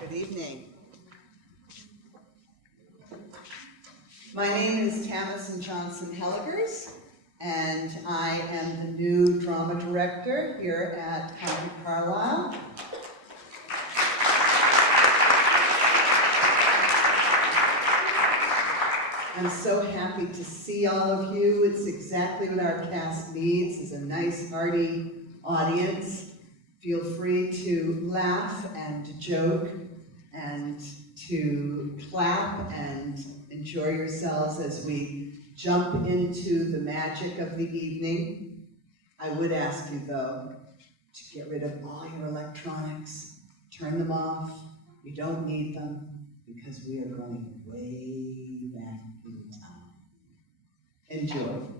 Good evening. My name is Tempest and Johnson Helligers, and I am the new drama director here at Concord Carlisle. I'm so happy to see all of you. It's exactly what our cast needs, is a nice, hearty audience. Feel free to laugh and to joke and to clap and enjoy yourselves as we jump into the magic of the evening. I would ask you, though, to get rid of all your electronics. Turn them off. You don't need them, because we are going way back in time. Enjoy.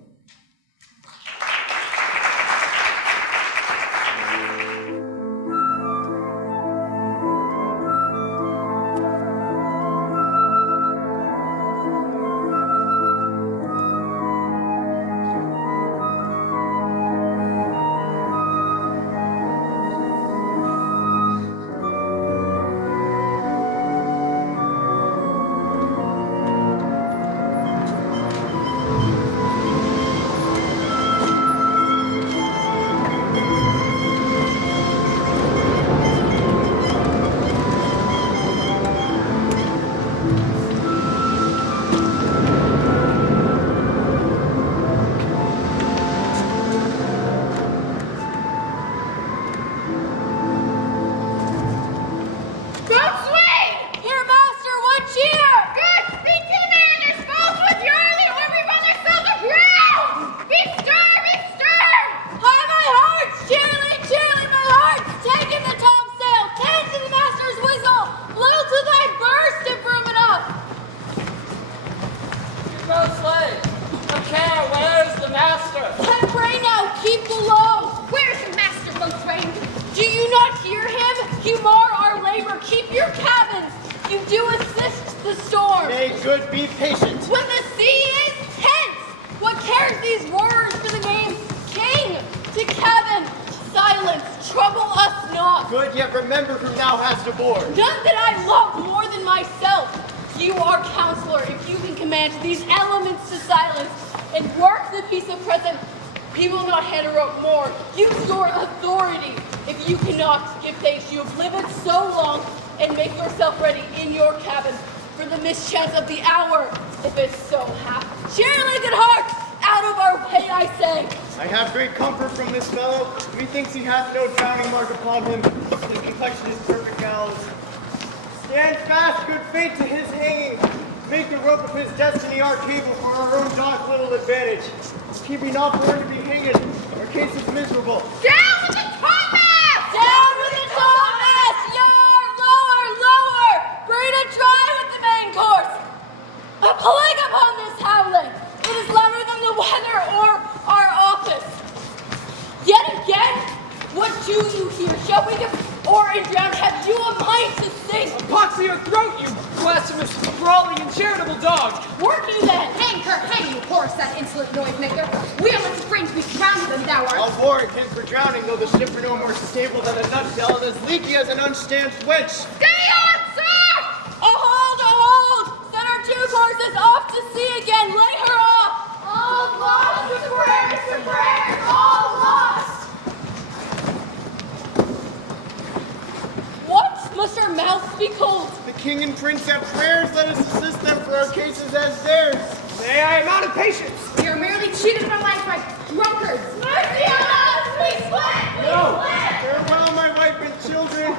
We are merely cheated of our lives by drunkards. Mercy on us! We split! No! Farewell, my wife and children.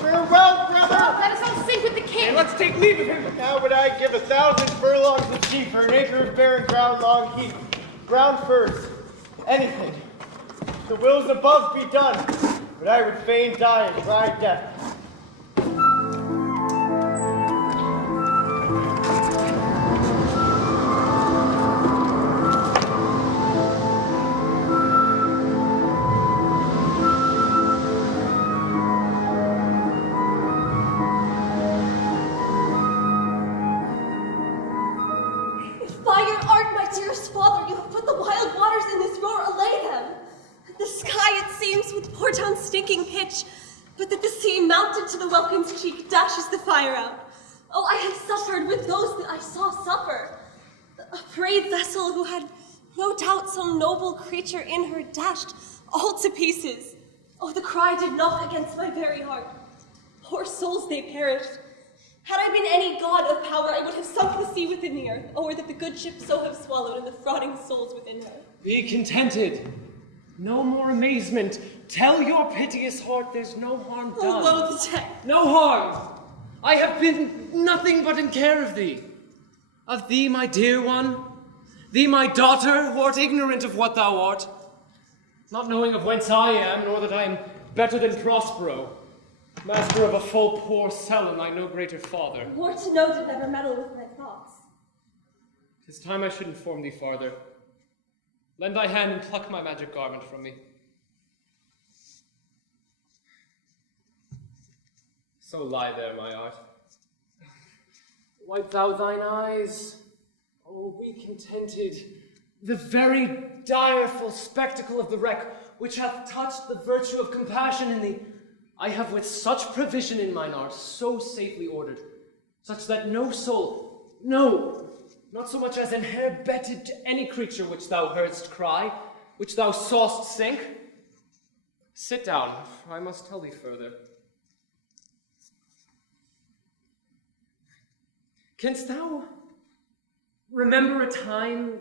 Farewell, brother! Oh, let us all sink with the king. And let's take leave of him. Now would I give 1,000 furlongs of sea for an acre of barren ground long heath. Ground first. Anything. The wills above be done, but I would fain die a dry death. Stinking pitch, but that the sea, mounted to the welkin's cheek, dashes the fire out. Oh, I have suffered with those that I saw suffer. A brave vessel who had no doubt some noble creature in her dashed all to pieces. Oh, the cry did knock against my very heart. Poor souls, they perished. Had I been any god of power, I would have sunk the sea within the earth, or that the good ship so have swallowed and the frauding souls within her. Be contented. No more amazement. Tell your piteous heart there's no harm done. Oh, woe the day. No harm. I have been nothing but in care of thee. Of thee, my dear one. Thee, my daughter, who art ignorant of what thou art. Not knowing of whence I am, nor that I am better than Prospero. Master of a full poor cell, and thy no greater father. More to know did never meddle with my thoughts. 'Tis time I should inform thee farther. Lend thy hand and pluck my magic garment from me. So lie there, my art. Wipe thou thine eyes. Oh, be contented. The very direful spectacle of the wreck, which hath touched the virtue of compassion in thee, I have with such provision in mine art so safely ordered, such that no soul, no, not so much as an hair betted to any creature which thou heardst cry, which thou saw'st sink. Sit down, for I must tell thee further. Canst thou remember a time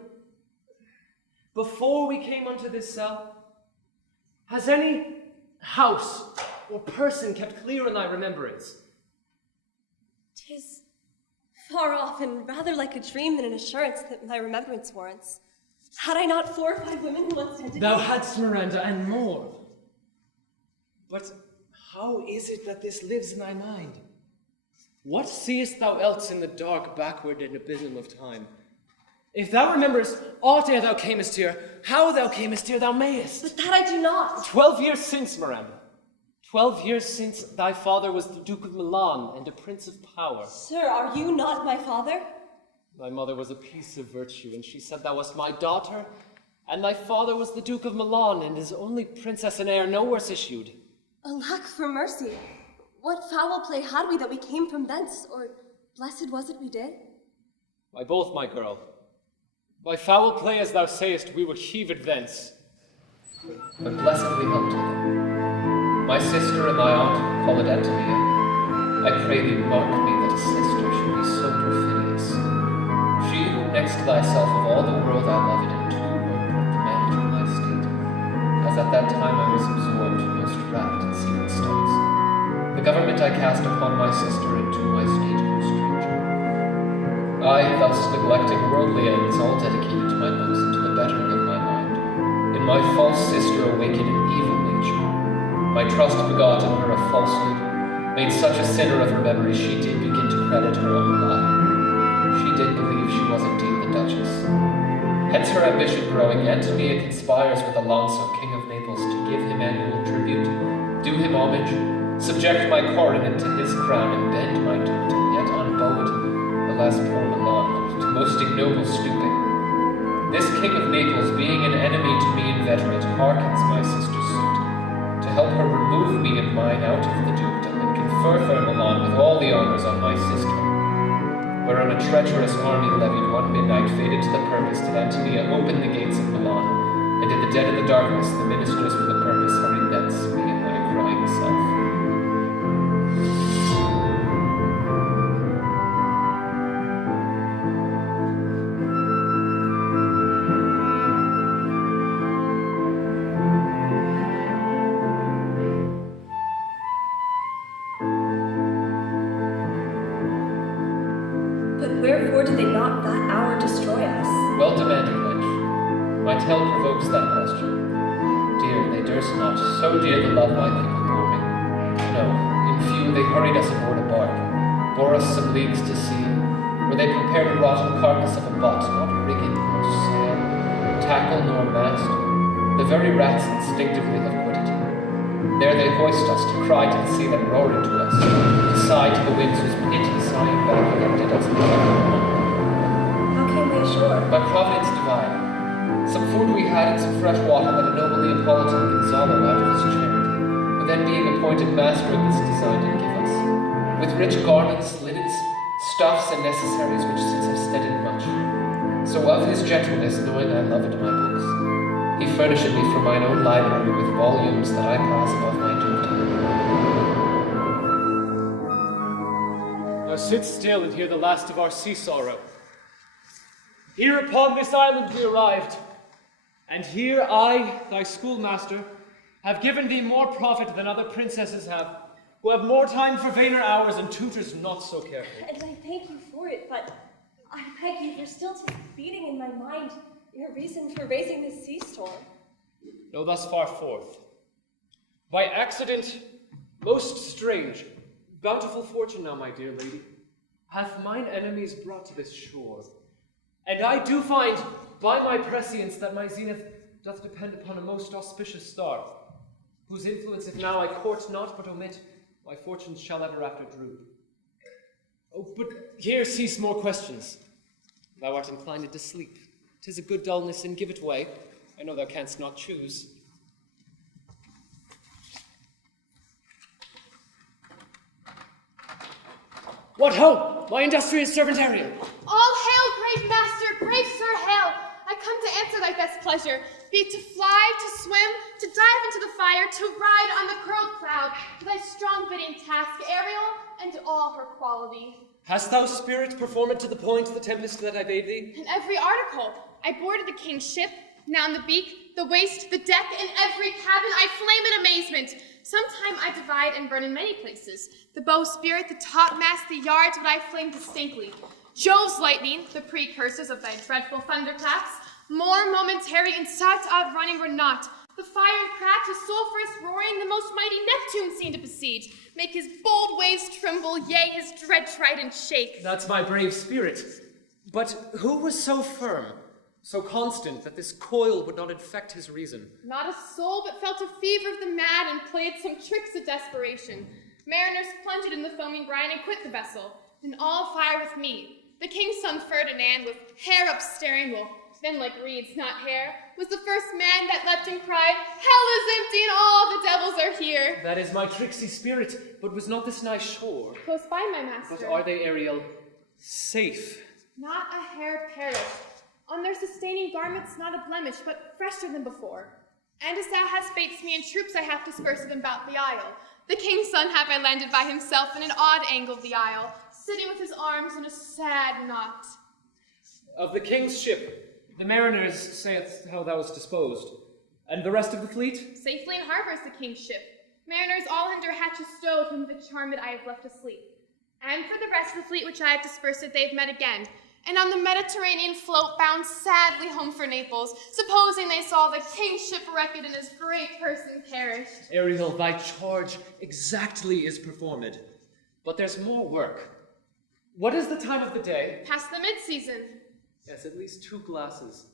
before we came unto this cell? Has any house or person kept clear in thy remembrance? 'Tis far off and rather like a dream than an assurance that my remembrance warrants. Had I not 4 or 5 women who once tended Thou me? hadst, Miranda, and more. But how is it that this lives in thy mind? What seest thou else in the dark, backward and abysm of time? If thou rememberest aught ere thou camest here, how thou camest here thou mayest. But that I do not. 12 years since, Miranda. 12 years since thy father was the Duke of Milan and a prince of power. Sir, are you not my father? Thy mother was a piece of virtue, and she said thou wast my daughter, and thy father was the Duke of Milan, and his only princess and heir no worse issued. Alack for mercy. What foul play had we that we came from thence, or blessed was it we did? By both, my girl. By foul play, as thou sayest, we would heave it thence. But blessedly helped thee. My sister and thy aunt call it Antimia. I pray thee mark me that a sister should be so perfidious. She who next to thyself of all the world I loved in 2 word the manager of my state, as at that time I was absorbed, most wrapped in secret studies. The government I cast upon my sister, and to my state no stranger. I, thus neglecting worldly ends, all dedicated to my books and to the bettering of my mind, in my false sister awakened an evil nature. My trust begot in her a falsehood, made such a sinner of her memory, she did begin to credit her own lie. She did believe she was indeed the Duchess. Hence her ambition growing, Antimia conspires with Alonso, King of Naples, to give him annual tribute, do him homage, subject my coronet to his crown, and bend my dukedom, yet unbowed, alas poor Milan, to most ignoble stooping. This King of Naples, being an enemy to me inveterate, hearkens my sister's suit, to help her remove me and mine out of the dukedom, and confer fair Milan with all the honours on my sister. Whereon a treacherous army levied one midnight faded to the purpose, did Antimia open the gates of Milan, and in the dead of the darkness the ministers with the purpose hurried thence, me and my crying self. Wherefore did they not that hour destroy us? Well demanded, wench. My tale provokes that question. Dear, they durst not, so dear the love my people bore me. No, in few they hurried us aboard a bark, bore us some leagues to sea, where they prepared a rotten carcass of a butt, not rigging nor sail, tackle nor mast. The very rats instinctively have quitted it. There they hoist us, to cry to the sea that roared into us, to sigh to the winds whose pity sighing back lifted us in the How came they ashore? By providence divine. Some food we had and some fresh water that a noble Neapolitan Gonzalo out of his charity, who then being appointed master of this design did give us, with rich garments, linens, stuffs, and necessaries which since have steadied much. So of his gentleness, knowing I loved my books, he furnished me from mine own library with volumes that I pass above my due time. Now sit still and hear the last of our sea sorrow. Here upon this island we arrived, and here I, thy schoolmaster, have given thee more profit than other princesses have, who have more time for vainer hours and tutors not so careful. And I thank you for it, but I beg you, there's still beating in my mind your reason for raising this sea storm. No, thus far forth. By accident, most strange, bountiful fortune now, my dear lady, hath mine enemies brought to this shore. And I do find, by my prescience, that my zenith doth depend upon a most auspicious star, whose influence, if now I court not but omit, my fortunes shall ever after droop. Oh, but here cease more questions. Thou art inclined to sleep. 'Tis a good dullness, and give it way. I know thou canst not choose. What ho! My industrious servant Ariel! All hail, great master, great Sir Hail! I come to answer thy best pleasure, be it to fly, to swim, to dive into the fire, to ride on the curled cloud, to thy strong bidding task, Ariel, and all her quality. Hast thou spirit performed to the point the tempest that I bade thee? In every article, I boarded the king's ship, now in the beak, the waist, the deck, in every cabin, I flame in amazement. Sometime I divide and burn in many places. The bowsprit, the topmast, the yards, but I flame distinctly. Jove's lightning, the precursors of thy dreadful thunderclaps, more momentary and such outrunning were not. The fire and crack, his sulphurous roaring, the most mighty Neptune seemed to besiege, make his bold waves tremble, yea, his dread trident shake. That's my brave spirit. But who was so firm, so constant, that this coil would not infect his reason? Not a soul but felt a fever of the mad and played some tricks of desperation. Mariners plunged in the foaming brine and quit the vessel, and all fire with me. The king's son Ferdinand, with hair upstaring, well, then like reeds, not hair, was the first man that leapt and cried, "Hell is empty and all the devils are here." That is my tricksy spirit, but was not this nice shore? Close by, my master. But are they, Ariel, safe? Not a hair perished. On their sustaining garments not a blemish, but fresher than before. And as thou hast bates me in troops, I have dispersed them about the isle. The king's son have I landed by himself in an odd angle of the isle, sitting with his arms in a sad knot. Of the king's ship, the mariners saith how thou was disposed, and the rest of the fleet? Safely in harbor is the king's ship. Mariners all under hatches stowed, whom the charmed I have left asleep. And for the rest of the fleet which I have dispersed, they have met again, and on the Mediterranean float bound sadly home for Naples, supposing they saw the king's ship wrecked and his great person perished. Ariel, thy charge exactly is performed, but there's more work. What is the time of the day? Past the mid-season. Yes, at least 2 glasses.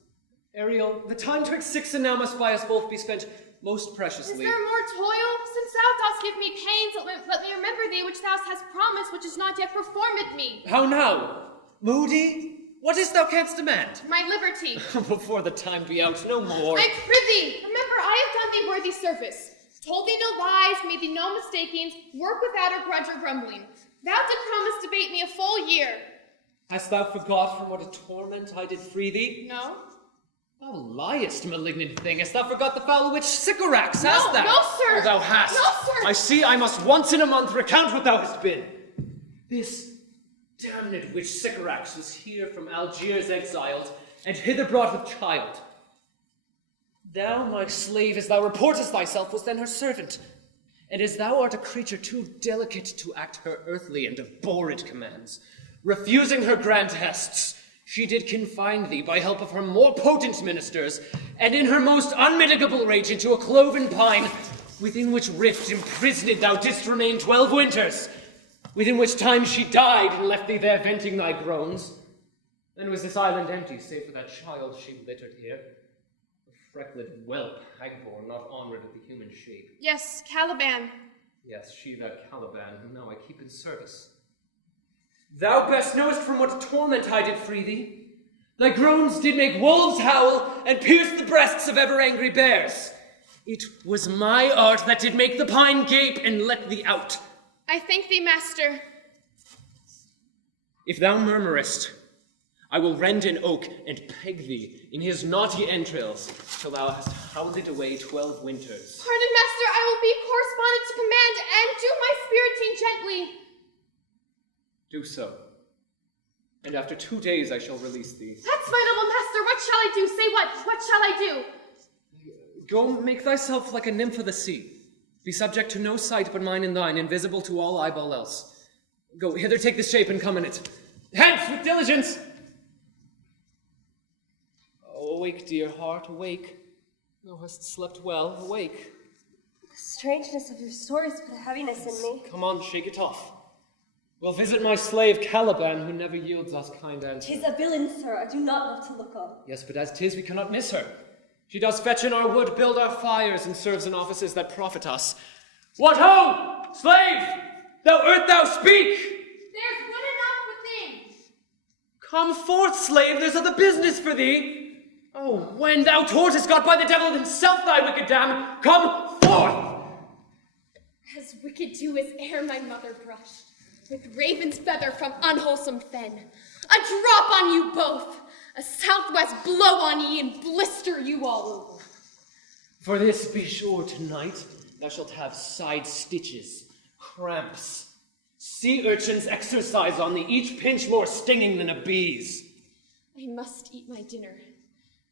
Ariel, the time 'twixt 6 and now must by us both be spent most preciously. Is there more toil? Since thou dost give me pains, let me remember thee which thou hast promised, which is not yet performed me. How now? Moody? What is thou canst demand? My liberty. Before the time be out, no more. I prithee, remember I have done thee worthy service. Told thee no lies, made thee no mistakings, work without a grudge or grumbling. Thou did promise to bait me a full year. Hast thou forgot from what a torment I did free thee? No. Thou liest, malignant thing. Hast thou forgot the foul witch Sycorax, hast thou? No, sir. Oh, thou hast. No, sir. I see I must once in a month recount what thou hast been. This damned witch Sycorax was here from Algiers exiled, and hither brought with child. Thou, my slave, as thou reportest thyself, was then her servant. And as thou art a creature too delicate to act her earthly and abhorred commands, refusing her grand hests, she did confine thee by help of her more potent ministers, and in her most unmitigable rage into a cloven pine, within which rift imprisoned thou didst remain 12 winters, within which time she died and left thee there venting thy groans. Then was this island empty, save for that child she littered here, a freckled whelp, hagborn, not honored of the human shape. Yes, Caliban. Yes, she that Caliban, whom now I keep in service. Thou best knowest from what torment I did free thee. Thy groans did make wolves howl, and pierce the breasts of ever-angry bears. It was my art that did make the pine gape and let thee out. I thank thee, master. If thou murmurest, I will rend an oak and peg thee in his knotty entrails till thou hast howled it away 12 winters. Pardon, master, I will be correspondent to command and do my spiriting gently. Do so. And after 2 days I shall release thee. That's my noble master. What shall I do? Say what? What shall I do? Go make thyself like a nymph of the sea. Be subject to no sight but mine and thine, invisible to all eyeball else. Go hither, take this shape, and come in it. Hence, with diligence! Oh, awake, dear heart, awake. Thou hast slept well, awake. The strangeness of your stories put a heaviness in me. Come on, shake it off. We'll visit my slave Caliban, who never yields us kind answer. 'Tis a villain, sir, I do not love to look on. Yes, but as 'tis, we cannot miss her. She does fetch in our wood, build our fires, and serves in offices that profit us. What ho! Slave! Thou thou speak! There's good enough within. Come forth, slave, there's other business for thee. Oh, when thou tortoise got by the devil himself, thy wicked dam, come forth! As wicked do as ere my mother brushed, with raven's feather from unwholesome fen. A drop on you both, a southwest blow on ye, and blister you all over. For this be sure tonight, thou shalt have side stitches, cramps, sea urchins exercise on thee, each pinch more stinging than a bee's. I must eat my dinner.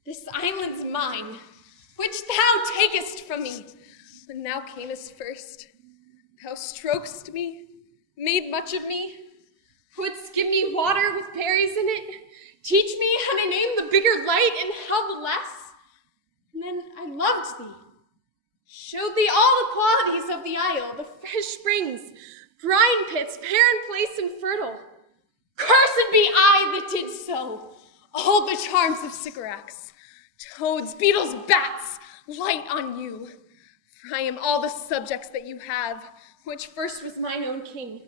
This island's mine, which thou takest from me. When thou camest first, thou strokest me, made much of me, wouldst give me water with berries in it, teach me how to name the bigger light and how the less. And then I loved thee, showed thee all the qualities of the isle, the fresh springs, brine pits, barren place and fertile. Cursed be I that did so. All the charms of Sycorax, toads, beetles, bats, light on you. For I am all the subjects that you have, which first was mine own king.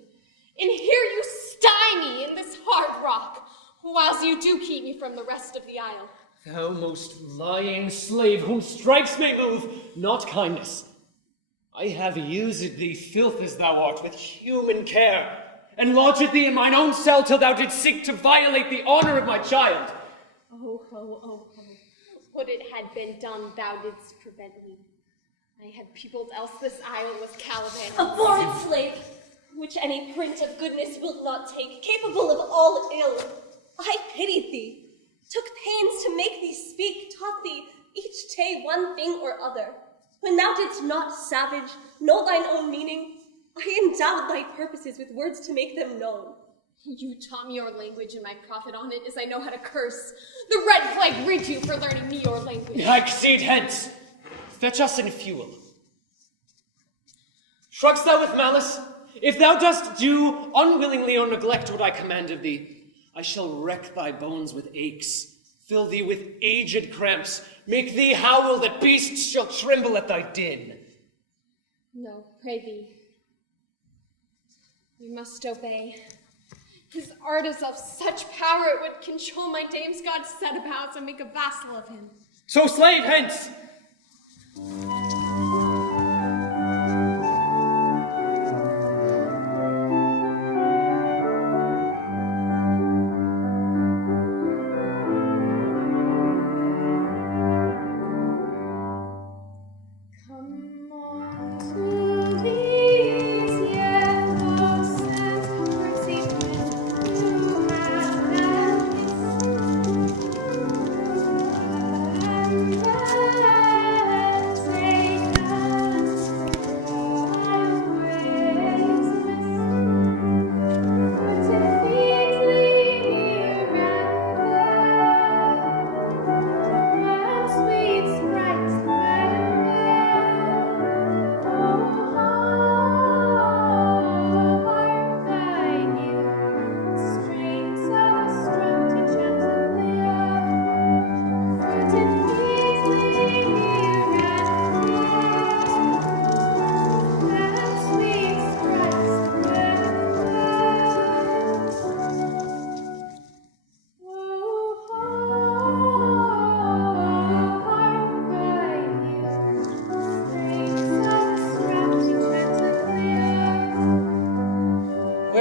And here you sty me in this hard rock, whilst you do keep me from the rest of the isle. Thou most lying slave, whom stripes may move, not kindness. I have used thee, filth as thou art, with human care, and lodged thee in mine own cell till thou didst seek to violate the honor of my child. Oh ho, oh ho. Would it had been done, thou didst prevent me. I had peopled else this isle with Caliban. Abhorred slave, which any print of goodness will not take, capable of all ill. I pitied thee, took pains to make thee speak, taught thee each day one thing or other. When thou didst not, savage, know thine own meaning, I endowed thy purposes with words to make them known. You taught me your language, and my profit on it is I know how to curse. The red plague rid you for learning me your language. I accede hence. Fetch us in fuel. Shrugg'st thou with malice? If thou dost do unwillingly or neglect what I command of thee, I shall wreck thy bones with aches, fill thee with aged cramps, make thee howl that beasts shall tremble at thy din. No, pray thee. You must obey. His art is of such power it would control my dame's god set about and make a vassal of him. So slave hence!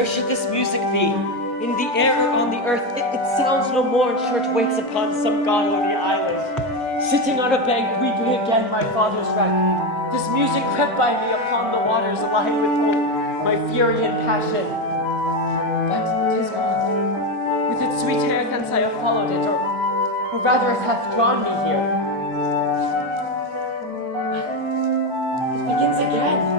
should this music be? In the air or on the earth, it sounds no more, and sure it waits upon some god o'er the island. Sitting on a bank, weeping again my father's wreck. This music crept by me upon the waters, alive with both my fury and passion. But 'tis gone. With its sweet air, thence I have followed it, or rather it hath drawn me here. It begins again.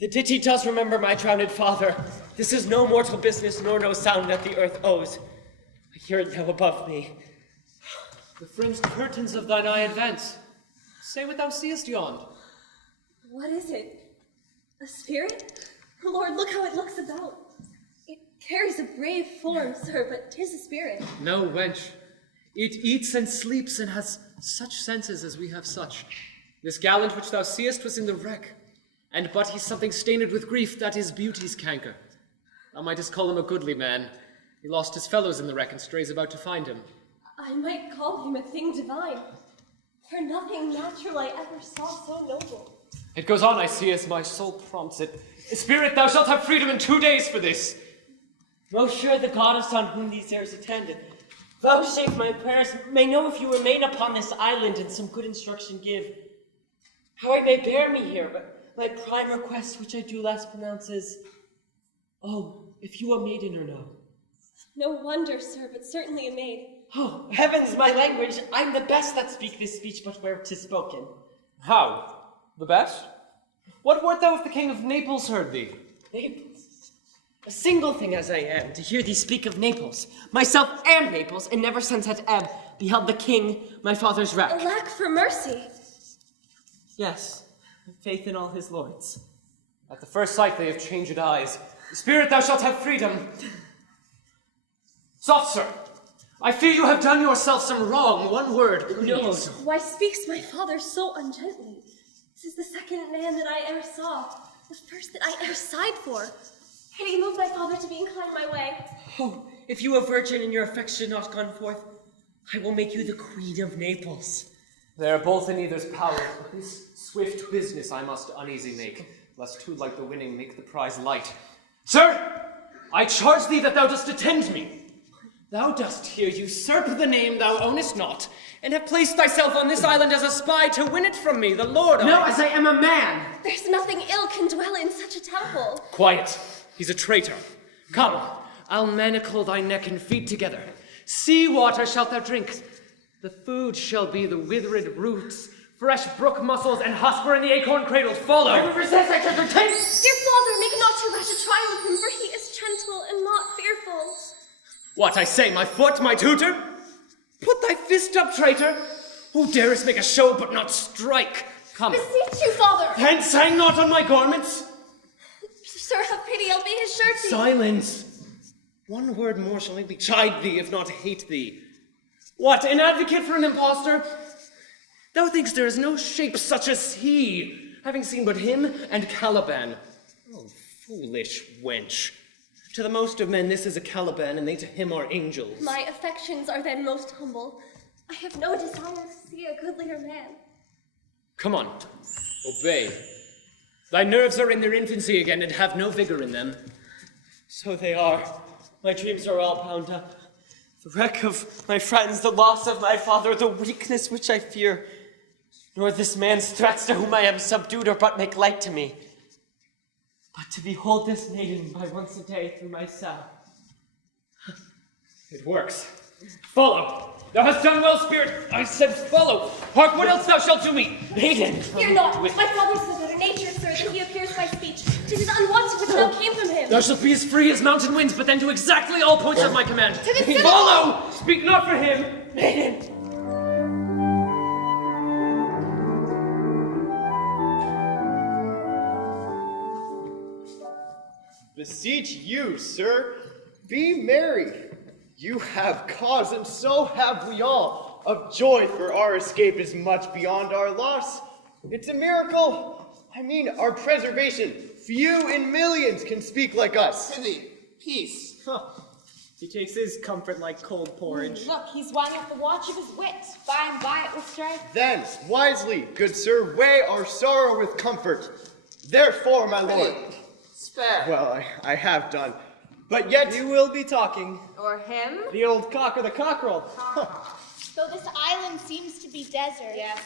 The ditty does remember my drowned father. This is no mortal business, nor no sound that the earth owes. I hear it now above me. The fringed curtains of thine eye advance. Say what thou seest yond. What is it? A spirit? Lord, look how it looks about. It carries a brave form, sir, but 'tis a spirit. No, wench. It eats and sleeps and has such senses as we have such. This gallant which thou seest was in the wreck, and but he's something stained with grief that is beauty's canker. Thou mightest call him a goodly man. He lost his fellows in the wreck and strays about to find him. I might call him a thing divine, for nothing natural I ever saw so noble. It goes on, I see, as my soul prompts it. Spirit, thou shalt have freedom in 2 days for this. Most sure the goddess on whom these airs attend, vouchsafe my prayers, may know if you remain upon this island and some good instruction give. How I may bear me here, but my prime request, which I do last pronounce, is, oh, if you a maiden or no. No wonder, sir, but certainly a maid. Oh, heavens, my language, I'm the best that speak this speech but where 'tis spoken. How? The best? What wert thou if the king of Naples heard thee? Naples? A single thing as I am, to hear thee speak of Naples. Myself am Naples, and never since at ebb beheld the king, my father's wreck. Alack for mercy! Yes, faith in all his lords. At the first sight they have changed eyes. Spirit, thou shalt have freedom. Soft, sir. I fear you have done yourself some wrong. One word, please. No. Why speaks my father so ungently? This is the second man that I e'er saw, the first that I e'er sighed for. Pity move my father to be inclined my way. Oh, if you a virgin and your affection not gone forth, I will make you the queen of Naples. They are both in either's power, but this swift business I must uneasy make, lest too like the winning make the prize light. Sir, I charge thee that thou dost attend me. Thou dost here usurp the name thou ownest not, and have placed thyself on this island as a spy to win it from me, the Lord. No, as I am a man. There's nothing ill can dwell in such a temple. Quiet. He's a traitor. Come, I'll manacle thy neck and feet together. Sea water shalt thou drink. The food shall be the withered roots, fresh brook mussels, and husk wherein the acorn cradles follow. I will resist, I traitor, take! Dear father, make not too rash a trial of him, for he is gentle and not fearful. What, I say, my foot, my tutor? Put thy fist up, traitor. Who darest make a show but not strike? Come. Beseech you, father! Hence, hang not on my garments. Sir, have pity, I'll be his surety. Silence. One word more shall make me chide thee, if not hate thee. What, an advocate for an impostor? Thou thinkst there is no shape such as he, having seen but him and Caliban. Oh, foolish wench. To the most of men this is a Caliban, and they to him are angels. My affections are then most humble. I have no desire to see a goodlier man. Come on, obey. Thy nerves are in their infancy again and have no vigor in them. So they are. My dreams are all bound up. The wreck of my friends, the loss of my father, the weakness which I fear. Nor this man's threats to whom I am subdued or but make light to me. But to behold this maiden by once a day through my cell. It works. Follow. Thou hast done well, spirit. I said follow. Hark, what else thou shalt do me? Maiden. Fear not. My father said better nature, sir, that he appears by speech. 'Tis unwanted which now came from him. Thou shalt be as free as mountain winds, but then do exactly all points of my command. To the citadel! Follow! Speak not for him. Maiden. Beseech you, sir, be merry. You have cause, and so have we all, of joy, for our escape is much beyond our loss. It's a miracle. I mean, our preservation. Few in millions can speak like us. Pity, peace. He takes his comfort like cold porridge. Look, he's winding up the watch of his wit. By and by it will strike. Then, wisely, good sir, weigh our sorrow with comfort. Therefore, my lord. Spare. Well, I have done. But yet You will be talking. Or him? The old cock or the cockerel. Though this island seems to be desert, Yes.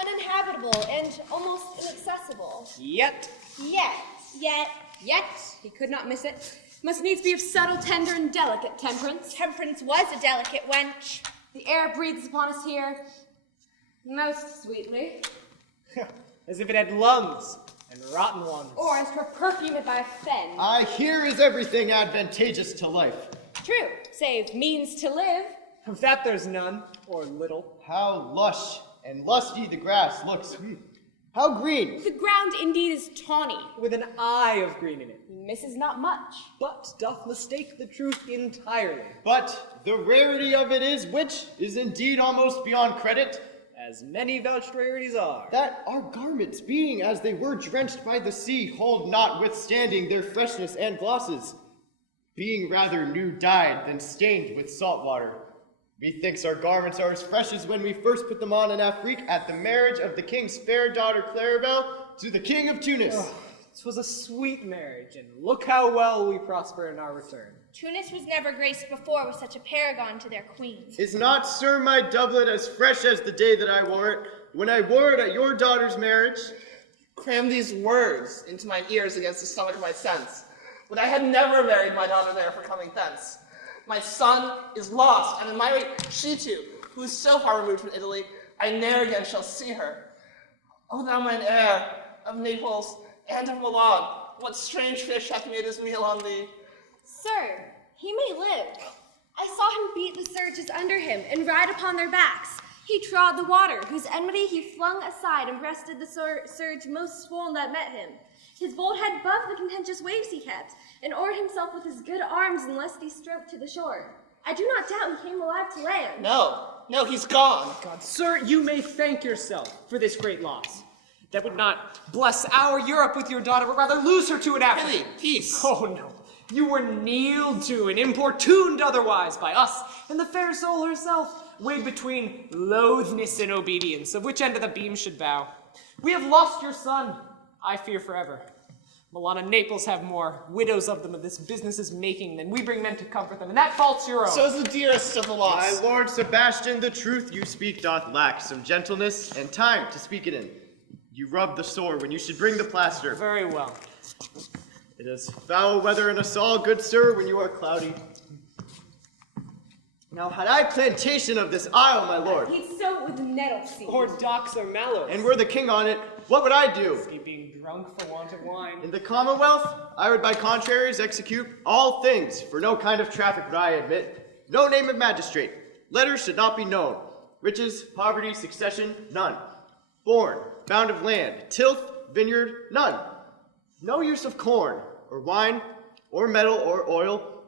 uninhabitable and almost inaccessible. Yet. Yet, He could not miss it. Must needs be of subtle, tender, and delicate temperance. temperance was a delicate wench. The air breathes upon us here most sweetly. As if it had lungs and rotten ones. Or as 'twere perfumed by a fen. I hear is everything advantageous to life. True, save means to live. Of that there's none, or little. How lush and lusty the grass looks. How green. The ground indeed is tawny. With an eye of green in it. Misses not much. But doth mistake the truth entirely. But the rarity of it is, which is indeed almost beyond credit, As many vouched rarities are. that our garments, being as they were drenched by the sea, hold notwithstanding their freshness and glosses, being rather new dyed than stained with salt water. Methinks our garments are as fresh as when we first put them on in Afrique at the marriage of the king's fair daughter Claribel to the king of Tunis. 'Twas a sweet marriage, and look how well we prosper in our return. Tunis was never graced before with such a paragon to their queen. Is not, sir, my doublet as fresh as the day that I wore it, when I wore it at your daughter's marriage? Cram these words into my ears against the stomach of my sense. Would I had never married my daughter there for coming thence. My son is lost, and in my way, she too, who is so far removed from Italy, I ne'er again shall see her. O thou mine heir, of Naples and of Milan, what strange fish hath made his meal on thee? Sir, he may live. I saw him beat the surges under him and ride upon their backs. He trod the water, whose enmity he flung aside and breasted the surge most swollen that met him. His bold head buffed the contentious waves he kept, and oared himself with his good arms in lusty stroke to the shore. I do not doubt he came alive to land. No, he's gone. God, sir, you may thank yourself for this great loss. That would not bless our Europe with your daughter, but rather lose her to an African. Pity, peace. Oh, no. You were kneeled to and importuned otherwise by us, and the fair soul herself, weighed between loathness and obedience, of which end of the beam should bow. We have lost your son, I fear forever. Milan and Naples have more widows of them of this business's making than we bring men to comfort them, and that fault's your own. So is the dearest of the My lost. lord Sebastian, the truth you speak doth lack some gentleness and time to speak it in. You rub the sore when you should bring the plaster. Very well. It is foul weather in us all, good sir, when you are cloudy. Now had I plantation of this isle, my lord, He'd sow it with nettle seed. Or docks or mallows. and were the king on it, what would I do? He being drunk for want of wine. In the Commonwealth, I would by contraries execute all things, for no kind of traffic would I admit. No name of magistrate. Letters should not be known. Riches, poverty, succession, none. Born, bound of land, tilth, vineyard, none. No use of corn, or wine, or metal, or oil.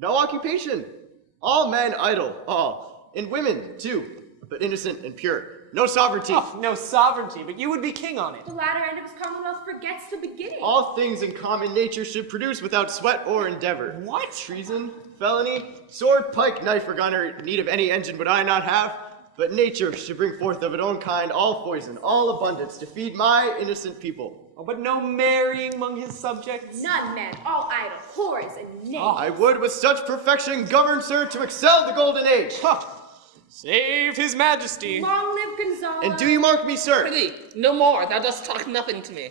No occupation. All men idle, all. And women, too, but innocent and pure. No sovereignty. Oh, no sovereignty, but you would be king on it. The latter end of his commonwealth forgets the beginning. All things in common nature should produce without sweat or endeavor. What? Treason, felony, sword, pike, knife, or gun, or need of any engine would I not have. But nature should bring forth of its own kind all poison, all abundance, to feed my innocent people. Oh, but no marrying among his subjects? None, man, all idle, whores, and knaves. I would with such perfection govern, sir, to excel the golden age. Save his majesty. Long live Gonzalo. And do you mark me, sir? Pity, no more, thou dost talk nothing to me.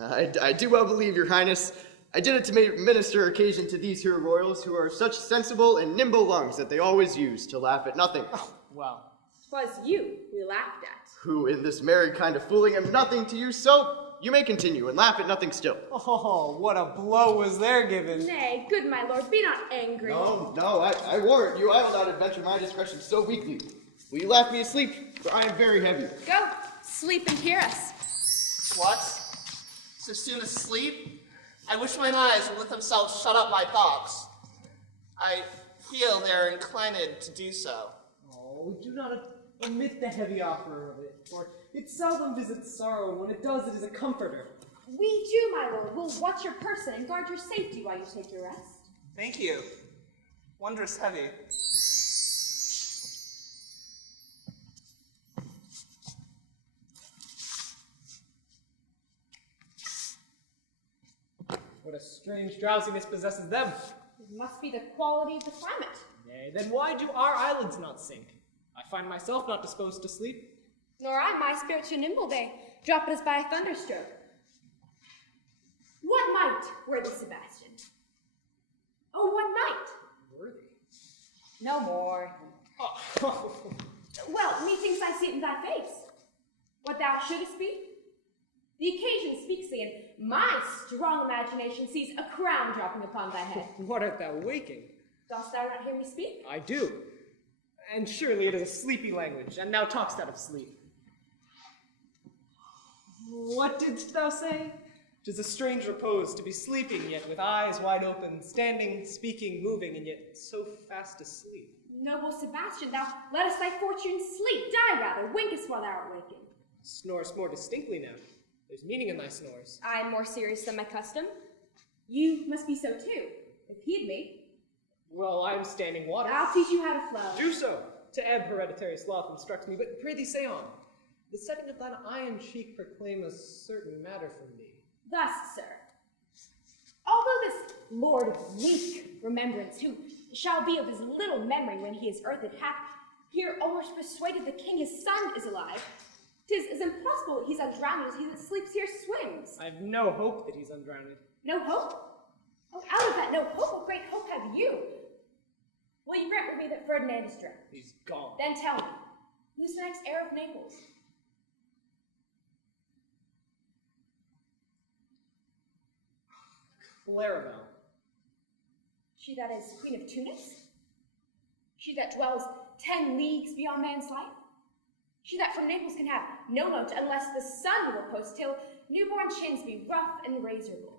I do well believe, your highness. I did it to minister occasion to these here royals who are such sensible and nimble lungs that they always use to laugh at nothing. Oh, well. 'Twas you we laughed at. Who in this merry kind of fooling am nothing to you, so you may continue and laugh at nothing still. Oh, what a blow was there given. Nay, good my lord, be not angry. No, I warrant you, I will not adventure my discretion so weakly. Will you laugh me asleep, for I am very heavy. Go, sleep and hear us. What? So soon as sleep? I wish mine eyes would let themselves shut up my thoughts. I feel they're inclined to do so. Oh, do not omit the heavy offer of it, for it seldom visits sorrow, and when it does, it is a comforter. We too, my lord, will watch your person and guard your safety while you take your rest. Thank you. Wondrous heavy. What a strange drowsiness possesses them. It must be the quality of the climate. Nay, then why do our islands not sink? I find myself not disposed to sleep. Nor I, my spirit too nimble, they drop as by a thunderstroke. What might, worthy Sebastian? Oh, what night? Worthy. No more. Oh. Well, methinks I see it in thy face. What thou shouldest be? The occasion speaks thee, and my strong imagination sees a crown dropping upon thy head. What art thou waking? Dost thou not hear me speak? I do. And surely it is a sleepy language, and thou talkst out of sleep. What didst thou say? 'Tis a strange repose to be sleeping, yet with eyes wide open, standing, speaking, moving, and yet so fast asleep. Noble Sebastian, thou lettest thy fortune sleep, die rather, winkest while thou art waking. Snorest more distinctly now. There's meaning in thy snores. I am more serious than my custom. You must be so too. If heed me, Well, I am standing water. I'll teach you how to flow. Do so. To ebb hereditary sloth instructs me, but prithee say on. The setting of thine iron cheek proclaim a certain matter from thee. Thus, sir, although this lord of weak remembrance, who shall be of his little memory when he is earthed, hath here almost persuaded the king his son is alive, 'tis as impossible that he's undrowned as he that sleeps here swims. I have no hope that he's undrowned. No hope? Oh, out of that no hope, what great hope have you? Will you grant with me that Ferdinand is drowned? He's gone. Then tell me, who's the next heir of Naples? Clarabelle. She that is Queen of Tunis? She that dwells 10 leagues beyond man's life? She that from Naples can have no note unless the sun will post till newborn chins be rough and razorable.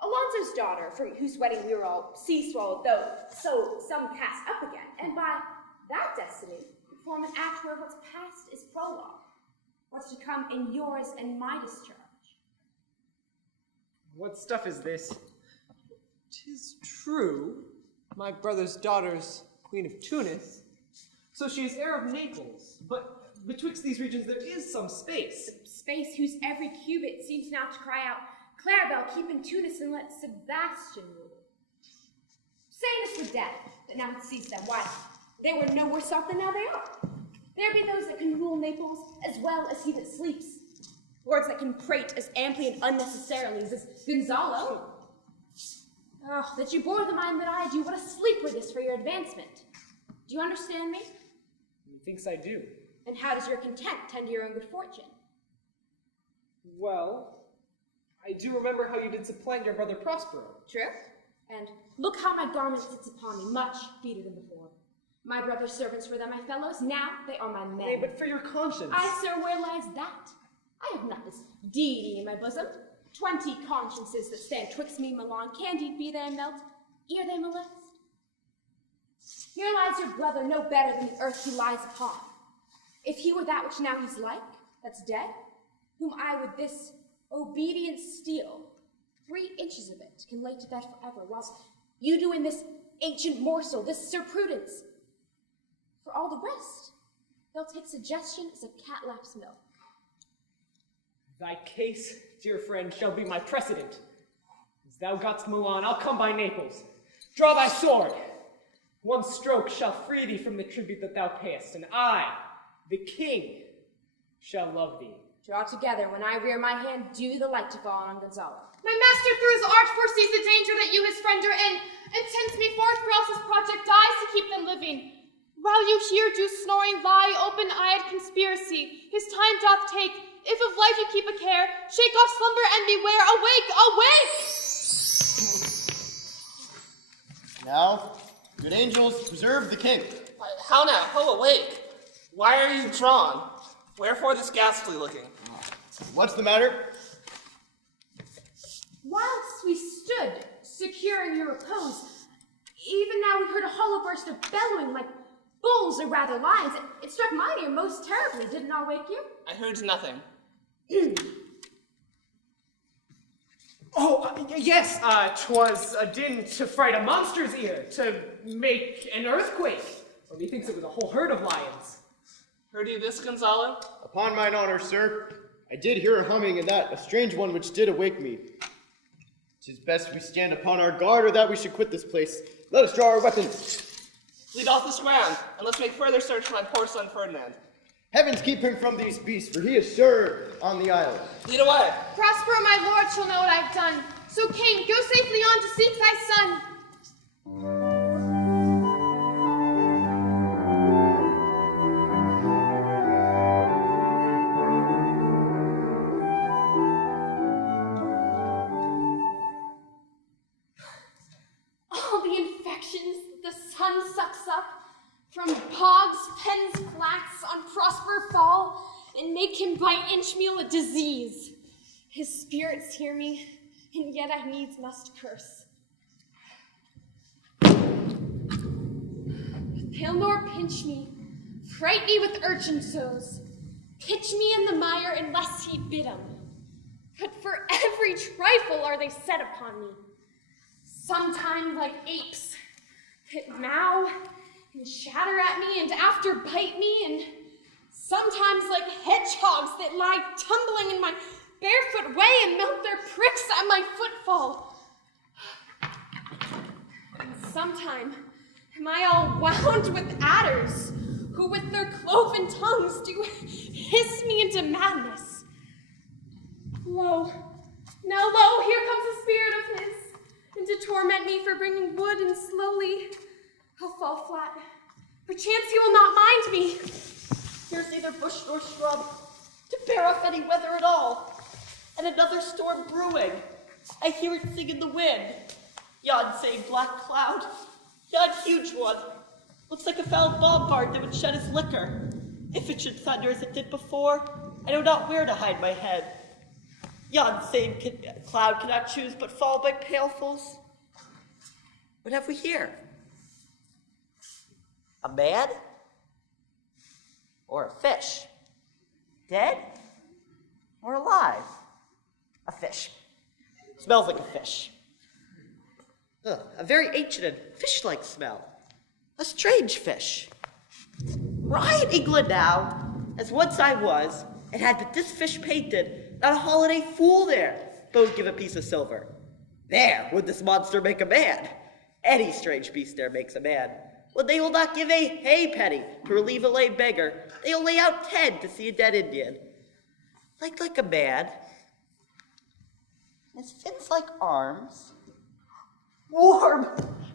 Alonso's daughter, from whose wedding we were all sea-swallowed, though so some cast up again, and by that destiny perform an act where what's past is prologue, what's to come in yours and my discharge. What stuff is this? 'Tis true, my brother's daughter's Queen of Tunis, so she is heir of Naples, but betwixt these regions there is some space. Space whose every cubit seems now to cry out, Clarabelle, keep in Tunis and let Sebastian rule. Same as for death, that now sees them. Why, they were no worse off than now they are. There be those that can rule Naples as well as he that sleeps. Lords that can prate as amply and unnecessarily as this Gonzalo. Oh, that you bore the mind that I do, what a sleeper this for your advancement. Do you understand me? Methinks I do. And how does your content tend to your own good fortune? Well, I do remember how you did supplant your brother Prospero. True. And look how my garment sits upon me, much better than before. My brother's servants were then my fellows, now they are my men. Nay, but for your conscience. Aye, sir, where lies that? I have not this deity in my bosom. 20 consciences that stand twixt me and Milan, candid be they and melt, ere they molest. Here lies your brother, no better than the earth he lies upon. If he were that which now he's like, that's dead, whom I with this obedient steel, 3 inches of it, can lay to bed forever, whilst you do in this ancient morsel, this Sir Prudence. For all the rest, they'll take suggestion as a cat laps milk. Thy case, dear friend, shall be my precedent. As thou gotst Milan, I'll come by Naples. Draw thy sword. One stroke shall free thee from the tribute that thou payest, and I, the king, shall love thee. Draw together, when I rear my hand, do the like to fall on Gonzalo. My master through his art foresees the danger that you, his friend, are in, and sends me forth for else his project dies to keep them living. While you here do snoring lie, open-eyed conspiracy, his time doth take. If of life you keep a care, shake off slumber and beware. Awake, awake! Now, good angels, preserve the king. How now? Ho, awake! Why are you drawn? Wherefore this ghastly looking? What's the matter? Whilst we stood, secure in your repose, even now we heard a hollow burst of bellowing like bulls or rather lions. It struck mine ear most terribly. Did it not wake you? I heard nothing. Yes, 'twas a din to fright a monster's ear, to make an earthquake. Or methinks it was a whole herd of lions. Heard you this, Gonzalo? Upon mine honor, sir, I did hear a humming, and that a strange one which did awake me. 'Tis best we stand upon our guard, or that we should quit this place. Let us draw our weapons. Lead off this ground, and let's make further search for my poor son Ferdinand. Heavens keep him from these beasts, for he is sure on the island. Lead away! Prospero, my lord, shall know what I have done. So, king, go safely on to seek thy son. All the infections the sun sucks up, from pogs, pens, flats, on Prospero fall, and make him by inchmeal a disease. His spirits hear me, and yet I needs must curse. They'll nor pinch me, fright me with urchin sows, pitch me in the mire unless he bid 'em. But for every trifle are they set upon me. Sometime like apes, that mow and shatter at me and after bite me, and sometimes like hedgehogs that lie tumbling in my barefoot way and melt their pricks at my footfall. And sometime am I all wound with adders, who with their cloven tongues do hiss me into madness. Lo, now lo, here comes a spirit of his, and to torment me for bringing wood, and slowly I'll fall flat. Perchance he will not mind me. Here's neither bush nor shrub to bear off any weather at all. And another storm brewing. I hear it sing in the wind. Yon same black cloud. Yon huge one. Looks like a foul bombard that would shed his liquor. If it should thunder as it did before, I know not where to hide my head. Yon same cloud cannot choose but fall by pailfuls. What have we here? A man? Or a fish? Dead? Or alive? A fish. Smells like a fish. Ugh, a very ancient and fish-like smell. A strange fish. Were I in England now, as once I was, and had but this fish painted, not a holiday fool there, but would give a piece of silver. There would this monster make a man. Any strange beast there makes a man. When they will not give a hay-penny to relieve a lame beggar, they'll lay out 10 to see a dead Indian. Like a man. His fins like arms. Warm!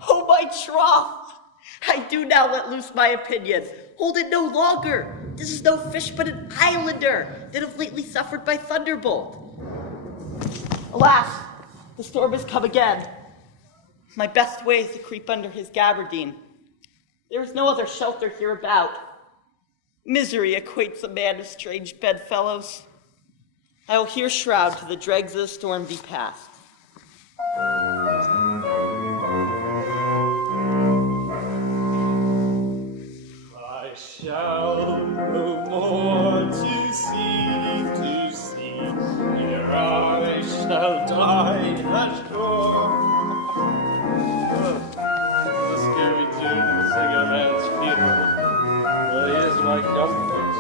Oh, my trough! I do now let loose my opinion. Hold it no longer. This is no fish, but an islander that have lately suffered by thunderbolt. Alas, the storm has come again. My best way is to creep under his gabardine. There is no other shelter hereabout. Misery acquaints a man of strange bedfellows. I will here shroud till the dregs of the storm be past. I shall no more to see. Here I shall die at shore. The scary tune will sing a man's funeral, but he is my comfort.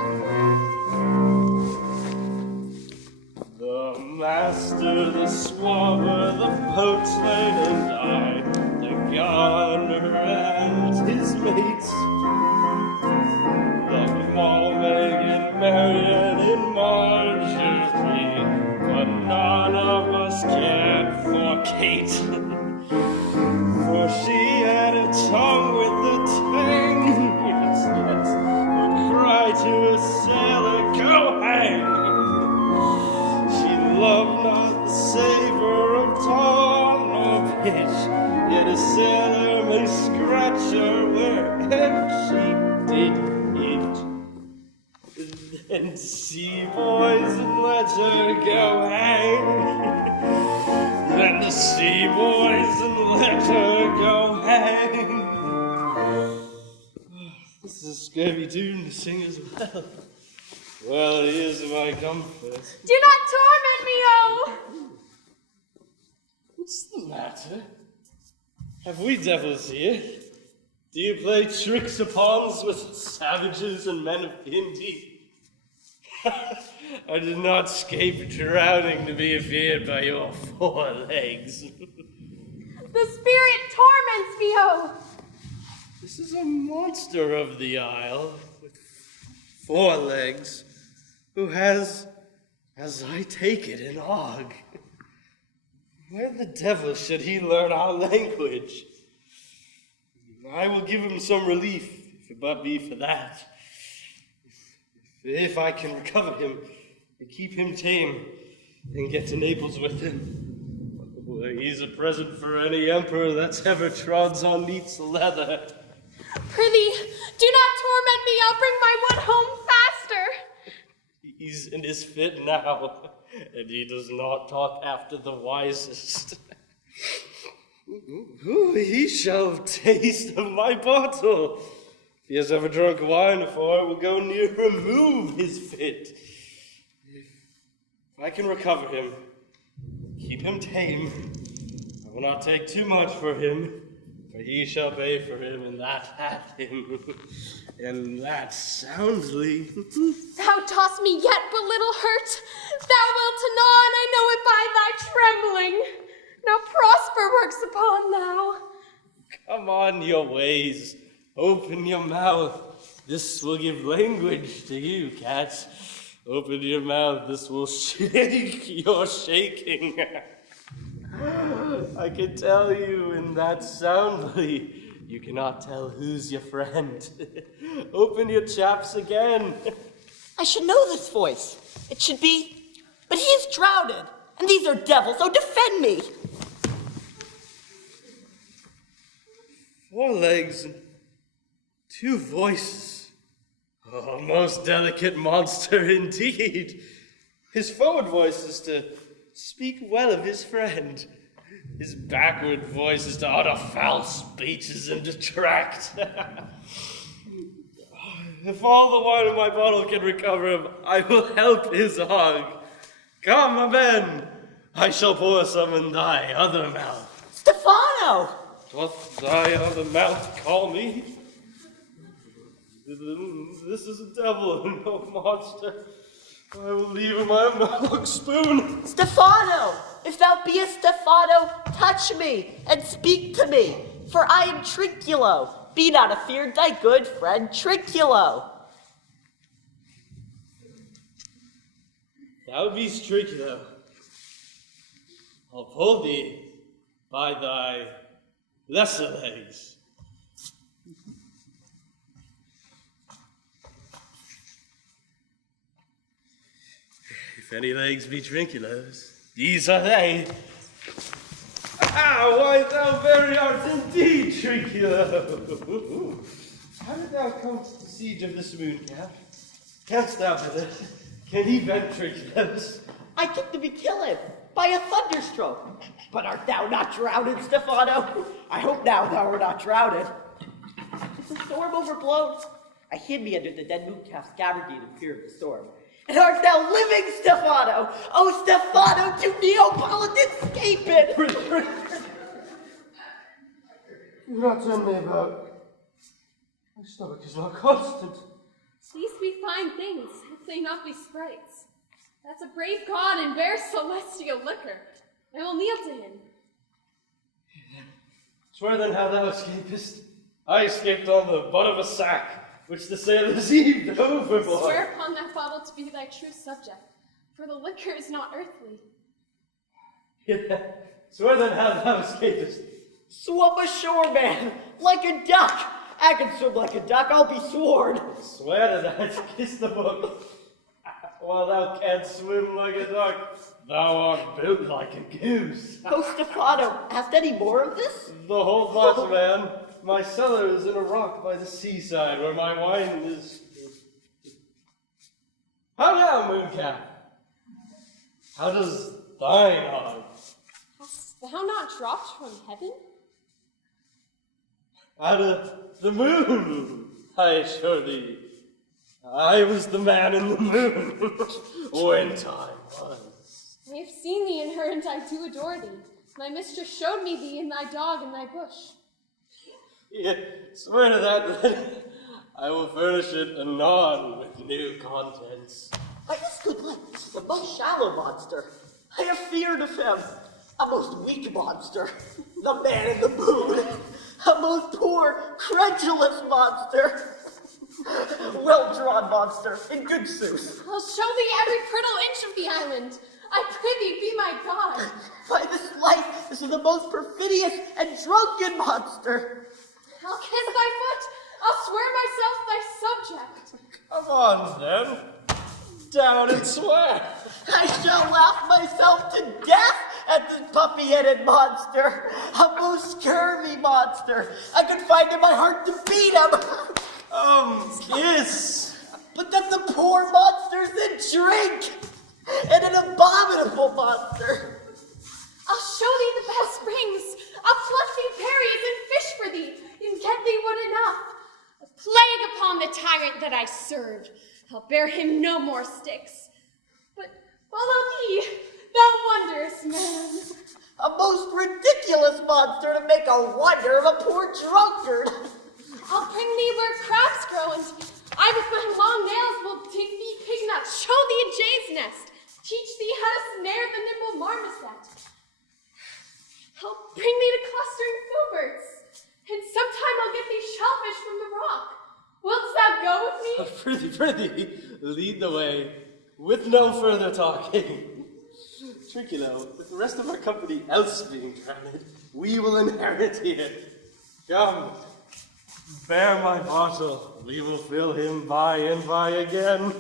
The master, the swabber, the boatswain, and I, the gunner and his mates, the Malmagan, Marian, and Marjorie, but none of us can Kate. For she had a tongue with a tang, yes, yes, would cry to a sailor, go hang. She loved not the savor of tar nor pitch, yet a sailor may scratch her wherever she did itch. Then see, boys, and let her go hang. Then the sea boys and let her go hang. This is a scurvy tune to sing as well. Well, here's my comfort. Do not torment me, oh! What's the matter? Have we devils here? Do you play tricks upon us with savages and men of Indy? I did not escape drowning to be feared by your 4 legs. The spirit torments me, oh! This is a monster of the isle with 4 legs, who has, as I take it, an og. Where the devil should he learn our language? I will give him some relief, if it but be for that. If I can recover him and keep him tame and get to Naples with him. He's a present for any emperor that's ever trods on neat's leather. Prithee, do not torment me. I'll bring my wood home faster. He's in his fit now, and he does not talk after the wisest. He shall taste of my bottle. If he has ever drunk wine before, it will go near remove his fit. If I can recover him, keep him tame, I will not take too much for him, for he shall pay for him, and that hath him, and that soundly. Thou dost me yet but little hurt. Thou wilt anon, I know it by thy trembling. Now prosper works upon thou. Come on your ways, open your mouth. This will give language to you, cats. Open your mouth, this will shake your shaking. I can tell you in that soundly, you cannot tell who's your friend. Open your chaps again. I should know this voice. It should be, but he is drowned, and these are devils, so defend me. 4 legs and 2 voices. Oh, most delicate monster indeed. His forward voice is to speak well of his friend. His backward voice is to utter foul speeches and detract. If all the wine in my bottle can recover him, I will help his hog. Come, my men, I shall pour some in thy other mouth. Stefano! Doth thy other mouth call me? This is a devil and no monster. I will leave him my milk spoon. Stefano! If thou beest Stefano, touch me and speak to me, for I am Trinculo. Be not afeard, thy good friend Trinculo. Thou beest Trinculo. I'll pull thee by thy lesser legs. If any legs be Trinculos, these are they. Ah, why thou very art indeed, Trinculo. How did thou come to the siege of this moon cap? Canst thou, brother? Can he vent Trinculos? I took to be killed by a thunderstroke. But art thou not drowned, Stefano? I hope now thou art not drowned. Is the storm overblown? I hid me under the dead mooncalf's gabardine in fear of the storm. And art thou living, Stefano? Oh, Stefano, to Neapolitan escaping! Do not tell me about. My stomach is not constant. These be fine things, if they not be sprites. That's a brave god and bears celestial liquor. I will kneel to him. Swear then how thou escapest. I escaped on the butt of a sack, which the sailors heaved overboard. Swear upon that bottle to be thy true subject, for the liquor is not earthly. Swear that thou escapest. Swim ashore, man, like a duck. I can swim like a duck, I'll be sworn. Swear that thou kissed the book. While thou canst swim like a duck, thou art built like a goose. Oh, Stefano, hast any more of this? The whole box, man. My cellar is in a rock by the seaside where my wine is. How now, Mooncap? How does thine heart? Hast thou not dropped from heaven? Out of the moon, I assure thee. I was the man in the moon when time was. I have seen thee in her, and I do adore thee. My mistress showed me thee and thy dog in thy bush. Yeah, swear to that, then I will furnish it anon with new contents. By this good luck, this is a most shallow monster. I have feared of him. A most weak monster. The man in the moon. A most poor, credulous monster. Well-drawn monster, in good sooth. I'll show thee every fertile inch of the island. I prithee, be my god. By this life, this is the most perfidious and drunken monster. I'll kiss thy foot. I'll swear myself thy subject. Come on, then. Down and swear. I shall laugh myself to death at this puppy-headed monster. A most scurvy monster. I could find in my heart to beat him. Kiss. But then the poor monster's a drink. And an abominable monster. I'll show thee the best springs. I'll pluck thee berries and fish for thee, and get thee wood enough. A plague upon the tyrant that I served. I'll bear him no more sticks. But follow thee, thou wondrous man. A most ridiculous monster to make a wonder of a poor drunkard. I'll bring thee where crabs grow, and I with my long nails will take thee pig nuts, show thee a jay's nest, teach thee how to snare the nimble marmoset. I'll bring thee to clustering filberts, and sometime I'll get thee shellfish from the rock. Wilt thou go with me? Prithee, lead the way, with no further talking. Trinculo, with the rest of our company else being drowned, we will inherit here. Come, bear my bottle, we will fill him by and by again.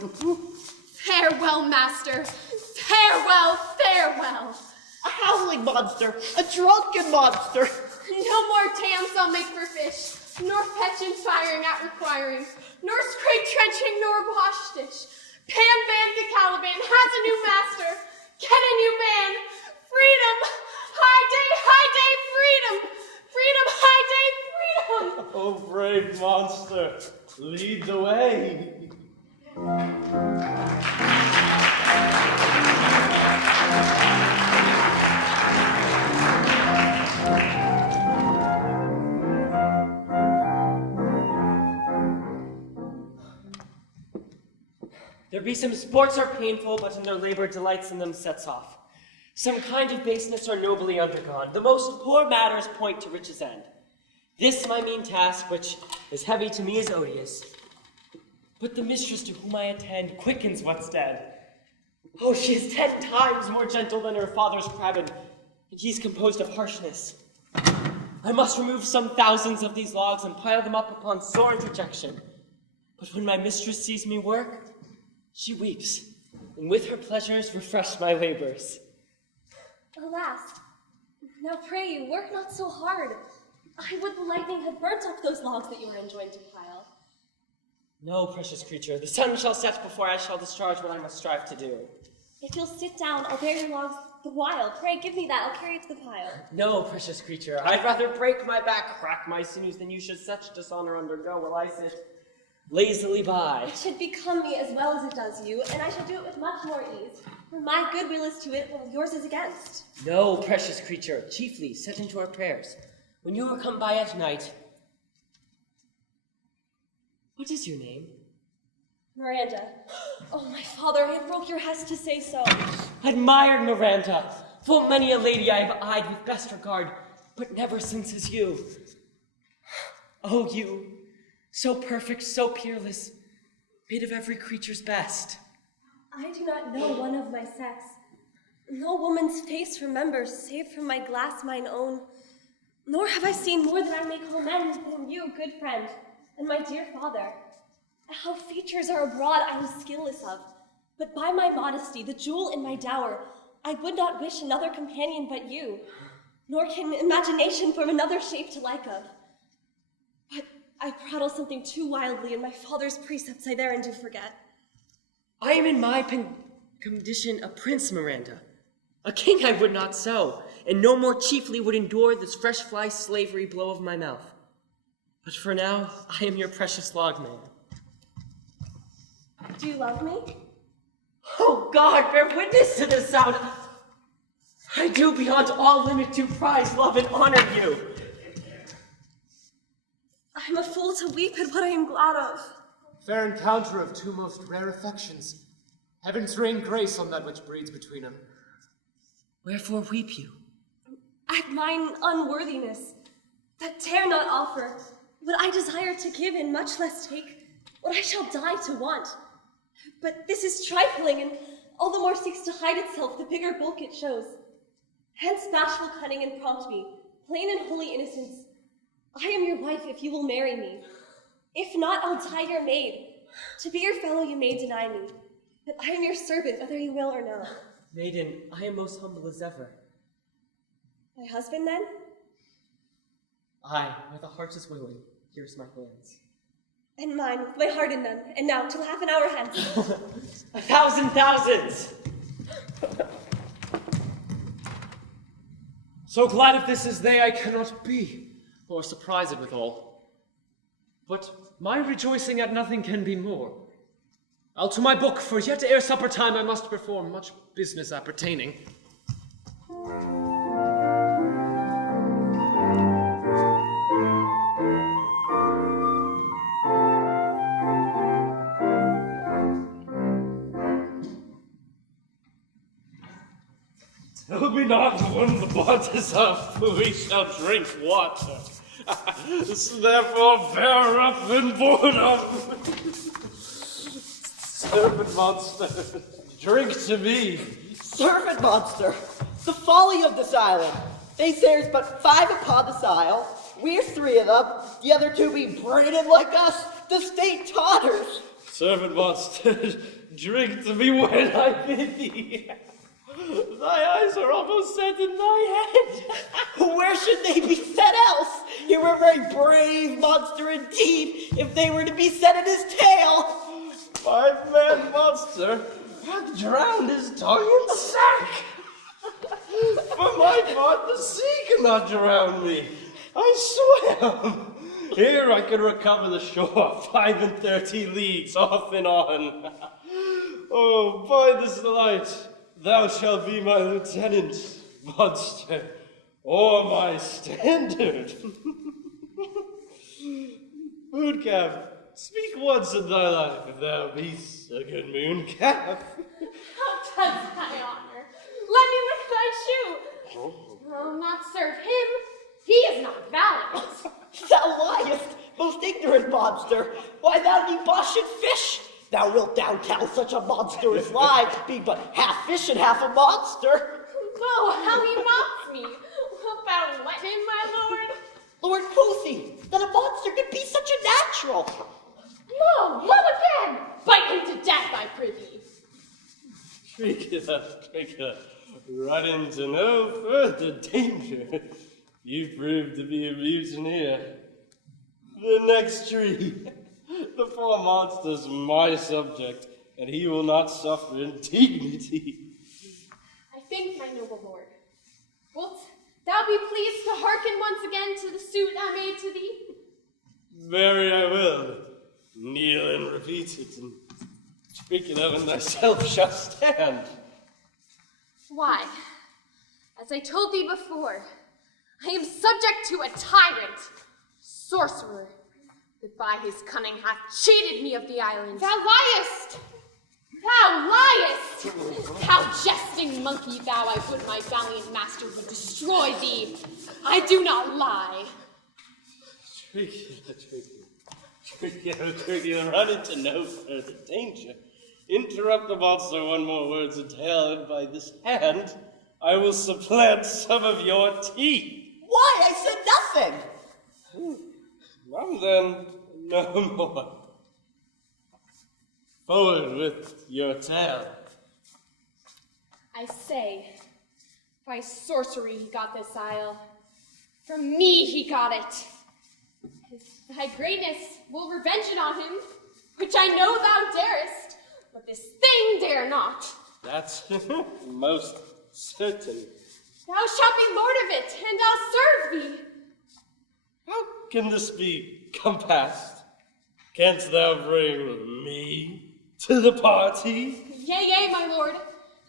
Farewell, master. Farewell, farewell. A howling monster, a drunken monster. No more tams I'll make for fish, nor fetch and firing at requiring, nor scrape trenching, nor wash stitch. Pan Caliban has a new master. Get a new man. Freedom, high day, freedom. Freedom, high day, freedom. Oh, brave monster, lead the way. There be some sports are painful, but in their labor delights in them sets off. Some kind of baseness are nobly undergone. The most poor matters point to riches' end. This my mean task, which is heavy to me, is odious. But the mistress to whom I attend quickens what's dead. Oh, she is 10 times more gentle than her father's crabbin, and he's composed of harshness. I must remove some thousands of these logs and pile them up upon sore interjection. But when my mistress sees me work, she weeps, and with her pleasures refresh my labors. Alas, now pray you, work not so hard. I would the lightning had burnt up those logs that you were enjoined to pile. No, precious creature, the sun shall set before I shall discharge what I must strive to do. If you'll sit down, I'll bear your logs the while. Pray, give me that, I'll carry it to the pile. No, precious creature, I'd rather break my back, crack my sinews, than you should such dishonor undergo while I sit lazily by. It should become me as well as it does you, and I shall do it with much more ease. For my goodwill is to it, while yours is against. No, precious creature, chiefly set into our prayers. When you are come by at night. What is your name? Miranda. Oh, my father, I broke your hest to say so. Admired Miranda, full many a lady I have eyed with best regard, but never since as you. Oh, you, so perfect, so peerless, made of every creature's best. I do not know one of my sex. No woman's face remembers, save from my glass mine own. Nor have I seen more than I may call men than you, good friend, and my dear father. How features are abroad I am skilless of, but by my modesty, the jewel in my dower, I would not wish another companion but you, nor can imagination form another shape to like of. But I prattle something too wildly, and my father's precepts I therein do forget. I am in my condition a prince, Miranda. A king I would not so, and no more chiefly would endure this fresh fly slavery blow of my mouth. But for now, I am your precious logman. Do you love me? Oh God, bear witness to this sound. I do beyond all limit to prize, love, and honor you. I'm a fool to weep at what I am glad of. Fair encounter of two most rare affections. Heavens rain grace on that which breeds between them. Wherefore weep you? At mine unworthiness, that dare not offer what I desire to give and much less take what I shall die to want. But this is trifling, and all the more seeks to hide itself the bigger bulk it shows. Hence bashful cunning and prompt me, plain and holy innocence. I am your wife if you will marry me. If not, I'll die your maid. To be your fellow you may deny me, but I am your servant whether you will or no. Maiden, I am most humble as ever. My husband, then? Aye, where the heart is willing, here's my hands. And mine, with my heart in them, and now till half an hour hence. 1,000 thousands! So glad if this is they I cannot be, or surprised withal. But my rejoicing at nothing can be more. I'll to my book, for yet ere supper time I must perform much business appertaining. Tell me not when the pot is up, we shall drink water. Therefore bear up and board up. Serpent monster, drink to me. Serpent monster, the folly of this island. They say there's but 5 upon this isle. We're 3 of them. The other 2 be braided like us. The state totters. Serpent monster, drink to me when I bid thee. Thy eyes are almost set in thy head. Where should they be set else? You were a very brave monster indeed, if they were to be set in his tail. My mad monster hath drowned his tongue in sack. For my part, the sea cannot drown me. I swam. Here I can recover the shore 35 leagues off and on. Oh, by this light, thou shalt be my lieutenant, monster, or my standard. Mooncalf, speak once in thy life, if thou be'st a good mooncalf. How does thy honor? Let me lick thy shoe. I'll not serve him. He is not valiant. Thou liest, most ignorant monster. Why, thou debauched fish. Thou wilt thou tell such a monstrous lie, being but half fish and half a monster. Oh, how he mocks me. Wilt thou let him, my lord? Lord, quoth he, that a monster could be such a natural. No, love again. Bite him to death, I prithee. Trigger, run into no further danger. You prove to be a mutineer. The next tree. The poor monster's my subject, and he will not suffer indignity. I think, my noble lord, wilt thou be pleased to hearken once again to the suit I made to thee? Very I will. Kneel and repeat it, and speak it of and thyself shall stand. Why, as I told thee before, I am subject to a tyrant, sorcerer, that by his cunning hath cheated me of the island. Thou liest! Thou liest! Thou jesting monkey, thou, I would my valiant master would destroy thee. I do not lie. Trigger, run into no further danger. interrupt the monster one more word to tell, and by this hand, I will supplant some of your teeth. Why? I said nothing. Well then, no more. Forward with your tale. I say, by sorcery he got this isle. From me he got it. Thy greatness will revenge it on him, which I know thou darest, but this thing dare not. That's most certain. Thou shalt be lord of it, and I'll serve thee. How can this be compassed? Canst thou bring me to the party? Yea, yea, my lord.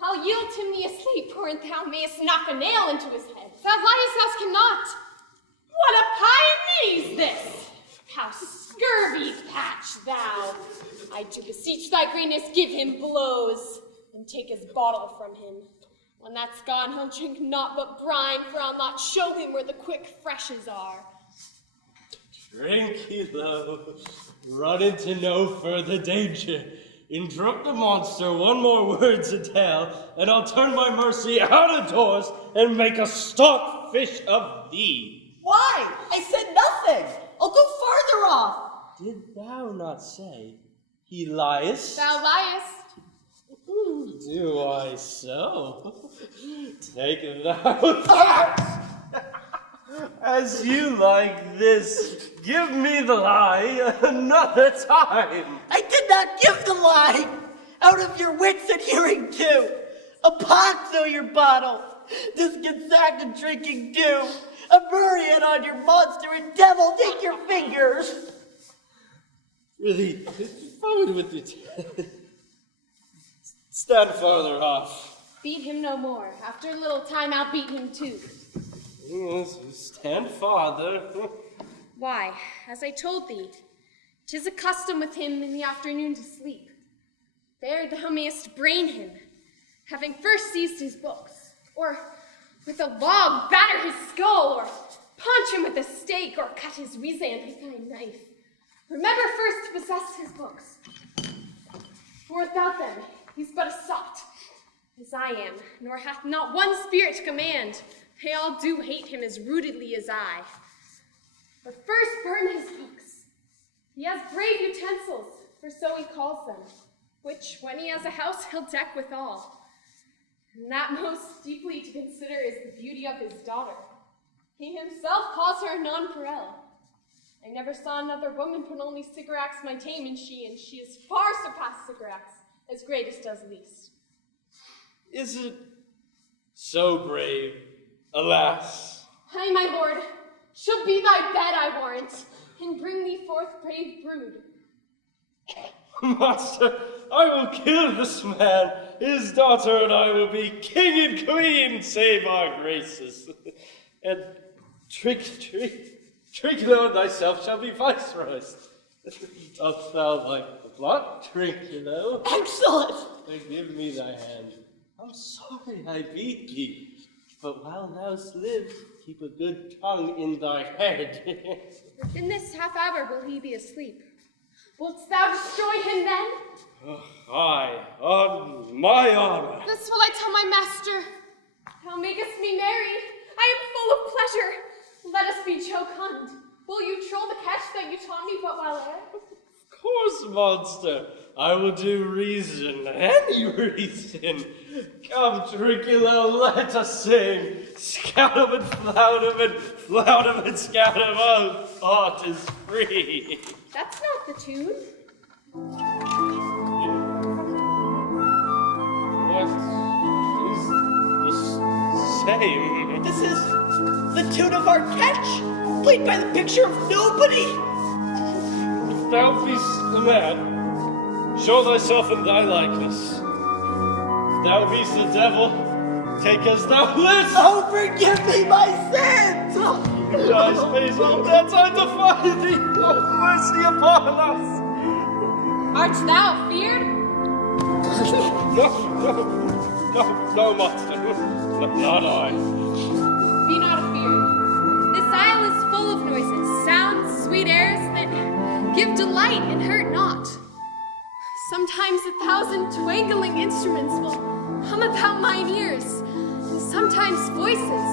I'll yield him thee asleep, or thou mayest knock a nail into his head. Thou liest, thou cannot. What a pioneer's this! How scurvy patch thou! I do beseech thy greatness, give him blows, and take his bottle from him. When that's gone, he'll drink naught but brine, for I'll not show him where the quick freshes are. Drink ye though, run into no further danger. Interrupt the monster one more word to tell, and I'll turn my mercy out of doors and make a stockfish of thee. Why? I said nothing. I'll go farther off. Did thou not say he liest? Thou liest. Do I so? Take thou that. As you like this, give me the lie another time. I did not give the lie. Out of your wits adhering to. A pox o' your bottle. This Gonzaga drinking dew. A muriate on your monster and devil take your fingers. Really, forward with it. Stand farther off. Beat him no more. After a little time, I'll beat him too. Yes, stand farther. Why, as I told thee, 'tis a custom with him in the afternoon to sleep. There thou mayest brain him, having first seized his books, or with a log batter his skull, or punch him with a stake, or cut his weasand with thy knife. Remember first to possess his books, for without them he's but a sot, as I am, nor hath not one spirit to command. They all do hate him as rootedly as I. But first burn his books. He has brave utensils, for so he calls them, which, when he has a house, he'll deck withal. And that most deeply to consider is the beauty of his daughter. He himself calls her a nonpareil. I never saw another woman put only Sycorax my tame, and she is far surpassed Sycorax, as greatest does least. Is it so brave, alas? Ay, my lord, she'll be thy bed, I warrant, and bring thee forth brave brood. Master, I will kill this man. His daughter and I will be king and queen, save our graces. And Trinculo thyself shall be viceroys. Dost thou like the plot, Trinculo? Excellent. Give me thy hand. I'm sorry I beat thee, but while thou livest, keep a good tongue in thy head. In this half hour will he be asleep. Wilt thou destroy him then? Aye, on my honor. This will I tell my master. Thou makest me merry. I am full of pleasure. Let us be jocund. Will you troll the catch that you taught me but while ere? Of course, monster. I will do reason, any reason. Come, Trinculo, let us sing. Scout him and flout him and flout him and scout him. Oh, thought is free. That's not the tune. What is the same? This is the tune of our catch, played by the picture of nobody. If thou be'st a man, show thyself in thy likeness. If thou be'st the devil, take as thou list. Oh, forgive me my sins! Thy space of debts I defy thee. Oh, mercy upon us. Art thou feared? No, monster. Not I. Be not afeard. This isle is full of noises, sounds, sweet airs that give delight and hurt not. Sometimes 1,000 twangling instruments will hum about mine ears, and sometimes voices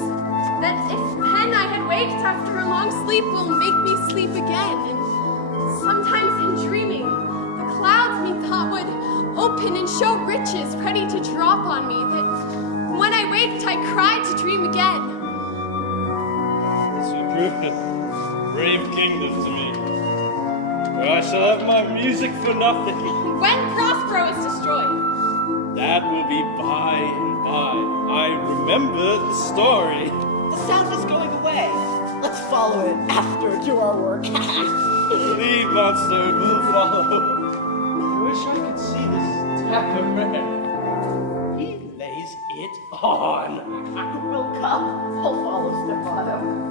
that, if then I had waked after a long sleep, will make me sleep again. And sometimes in dreaming, the clouds methought would open and show riches ready to drop on me, that when I waked I cried to dream again. This will prove a brave kingdom to me, where I shall have my music for nothing. When Prospero is destroyed. That will be by and by. I remember the story. The sound is going away. Let's follow it after do our work. Lead, monster, will follow. I wish I could see this dapper man. He lays it on. We'll come. We'll follow Stefano.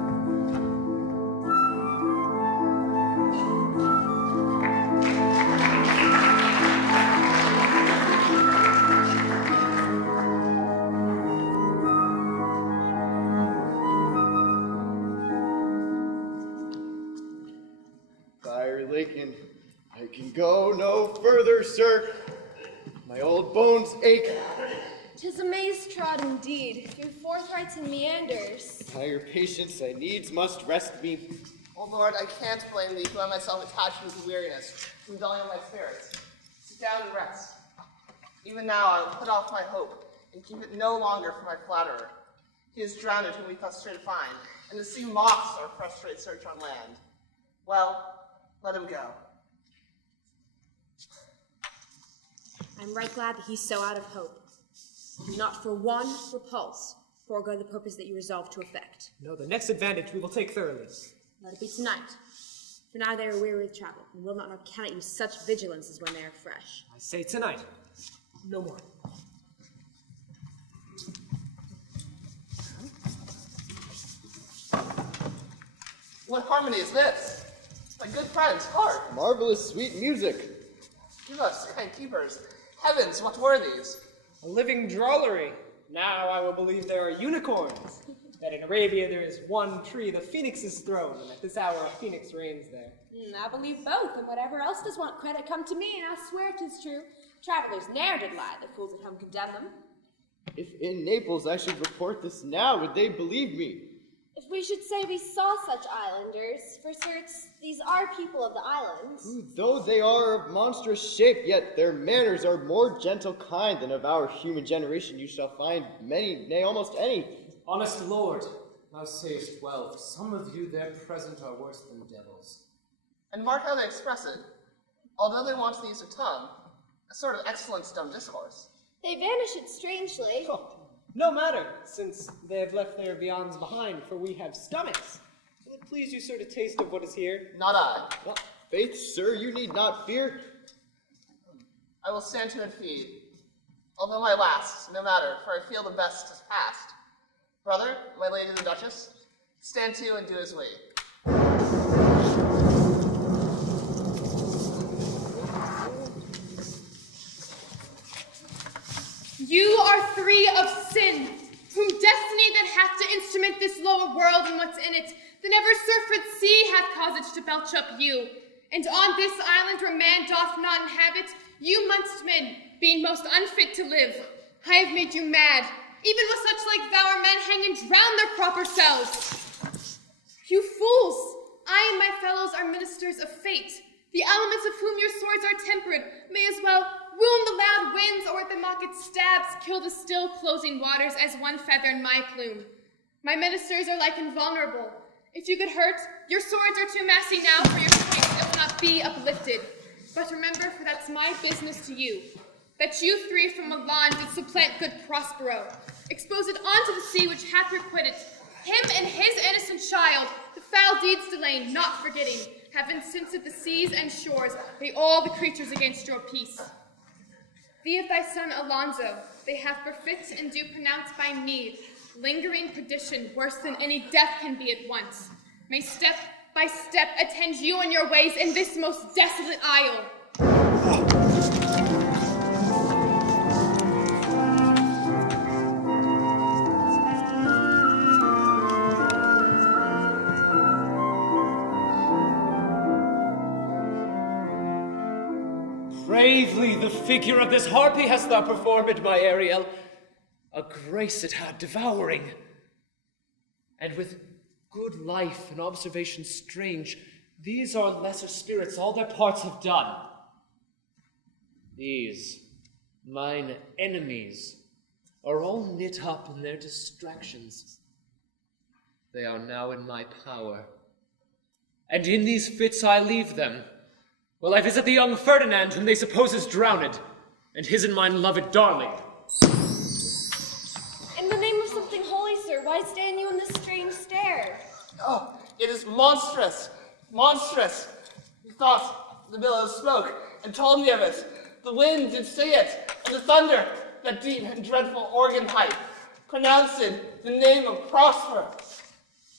Lincoln, I can go no further, sir. My old bones ache. 'Tis a maze-trod indeed, through forthrights and meanders. By your patience, I needs must rest me. Oh Lord, I can't blame thee, who am myself attached with weariness, from dulling of my spirits. Sit down and rest. Even now I will put off my hope, and keep it no longer for my flatterer. He is drowned whom we frustrate find, and the sea mocks our frustrate search on land. Well, let him go. I'm right glad that he's so out of hope. Do not for one repulse forego the purpose that you resolve to effect. No, the next advantage we will take thoroughly. Let it be tonight. For now they are weary with travel, and will not cannot use such vigilance as when they are fresh. I say tonight. No more. What harmony is this? My good friend's harp. Marvelous sweet music. Give us, kind keepers. Heavens, what were these? A living drollery. Now I will believe there are unicorns. That in Arabia there is one tree, the phoenix's throne, and at this hour a phoenix reigns there. I believe both, and whatever else does want credit come to me, and I swear 'tis true. Travelers ne'er did lie, the fools at home condemn them. If in Naples I should report this now, would they believe me? If we should say we saw such islanders, for certes, these are people of the islands. Who, though they are of monstrous shape, yet their manners are more gentle kind than of our human generation you shall find many, nay, almost any. Honest lord, thou sayest well, for some of you there present are worse than devils. And mark how they express it. Although they want to use a tongue, a sort of excellent dumb discourse. They vanish it strangely. Oh, no matter, since they have left their viands behind, for we have stomachs. Will it please you, sir, to taste of what is here? Not I. Well, faith, sir, you need not fear. I will stand to and feed. Although my last, no matter, for I feel the best is past. Brother, my lady the Duchess, stand to and do as we. You are three of sin, whom destiny that hath to instrument this lower world and what's in it, the never surfeit sea hath caused to belch up you. And on this island where man doth not inhabit, you munstmen, being most unfit to live, I have made you mad, even with such like thou men hang and drown their proper selves. You fools, I and my fellows are ministers of fate. The elements of whom your swords are tempered may as well wound the loud winds, or with the mocked stabs kill the still closing waters as one feather in my plume. My ministers are like invulnerable. If you get hurt, your swords are too massy now for your strength, it will not be uplifted. But remember, for that's my business to you, that you three from Milan did supplant good Prospero, expose it onto the sea which hath requited him and his innocent child, the foul deeds delaying, not forgetting, have incensed the seas and shores, they all the creatures against your peace. Thee of thy son Alonso, they have forfeit and do pronounce by me, lingering perdition worse than any death can be at once. May step by step attend you on your ways in this most desolate isle. Pray bravely the figure of this harpy hast thou performed, my Ariel. A grace it had devouring. And with good life and observation strange, these are lesser spirits all their parts have done. These, mine enemies, are all knit up in their distractions. They are now in my power. And in these fits I leave them, while I visit the young Ferdinand, whom they suppose is drowned, and his and mine loved darling. In the name of something holy, sir, why stand you in this strange stare? Oh, it is monstrous, monstrous. Methought the billows spoke and told me of it. The wind did say it, and the thunder, that deep and dreadful organ pipe, pronounced the name of Prospero.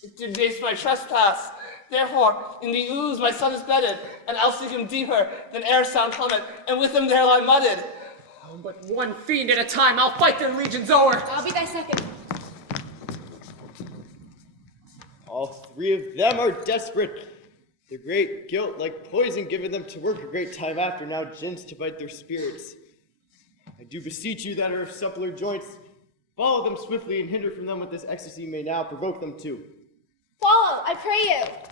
It did base my trespass. Therefore, in the ooze my son is bedded, and I'll seek him deeper than air sound plummet, and with him there lie mudded. Oh, but one fiend at a time, I'll fight their legions o'er. I'll be thy second. All three of them are desperate. Their great guilt, like poison given them to work a great time after, now gins to bite their spirits. I do beseech you that are of suppler joints, follow them swiftly and hinder from them what this ecstasy may now provoke them to. Follow, I pray you.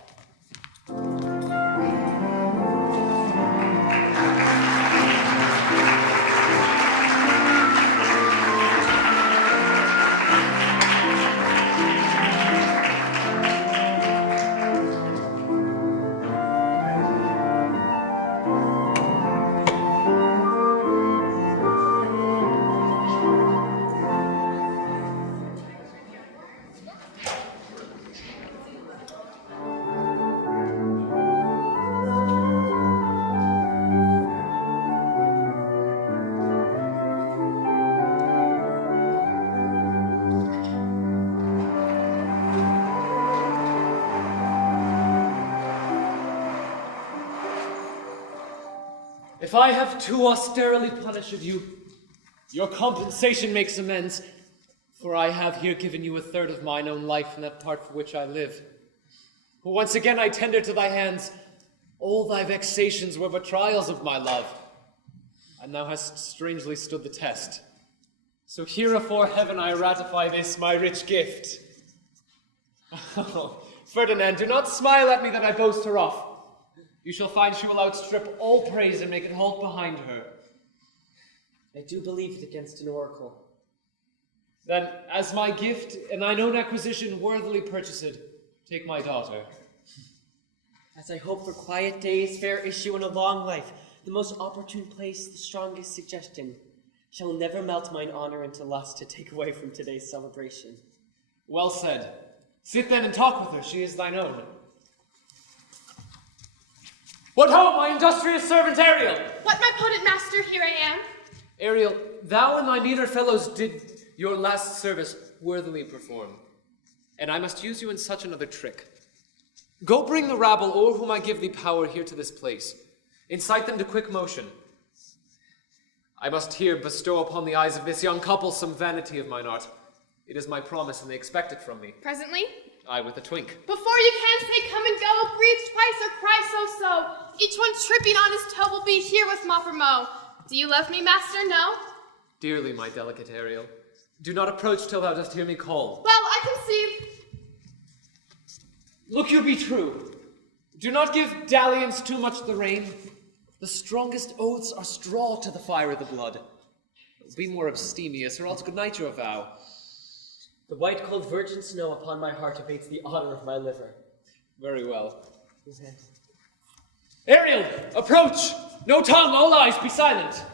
If I have too austerely punished you, your compensation makes amends, for I have here given you a third of mine own life in that part for which I live. For once again I tender to thy hands all thy vexations were but trials of my love, and thou hast strangely stood the test. So here afore heaven I ratify this my rich gift. Oh, Ferdinand, do not smile at me that I boast her off. You shall find she will outstrip all praise and make it halt behind her. I do believe it against an oracle. Then, as my gift and thine own acquisition worthily purchased, take my daughter. As I hope for quiet days, fair issue, and a long life, the most opportune place, the strongest suggestion, shall never melt mine honor into lust to take away from today's celebration. Well said. Sit then and talk with her, she is thine own. What ho, my industrious servant Ariel! What, my potent master, here I am. Ariel, thou and thy meaner fellows did your last service worthily perform, and I must use you in such another trick. Go bring the rabble o'er whom I give thee power here to this place. Incite them to quick motion. I must here bestow upon the eyes of this young couple some vanity of mine art. It is my promise, and they expect it from me. Presently? Aye, with a twink. Before you can say come and go, breathe twice or cry so. Each one tripping on his toe will be here with Mopper Mo. Do you love me, master? No? Dearly, my delicate Ariel. Do not approach till thou dost hear me call. Well, I conceive. Look you be true. Do not give dalliance too much the rein. The strongest oaths are straw to the fire of the blood. Be more abstemious, or else good night your vow. The white cold virgin snow upon my heart abates the honor of my liver. Very well. Ariel, approach! No tongue, all eyes, be silent!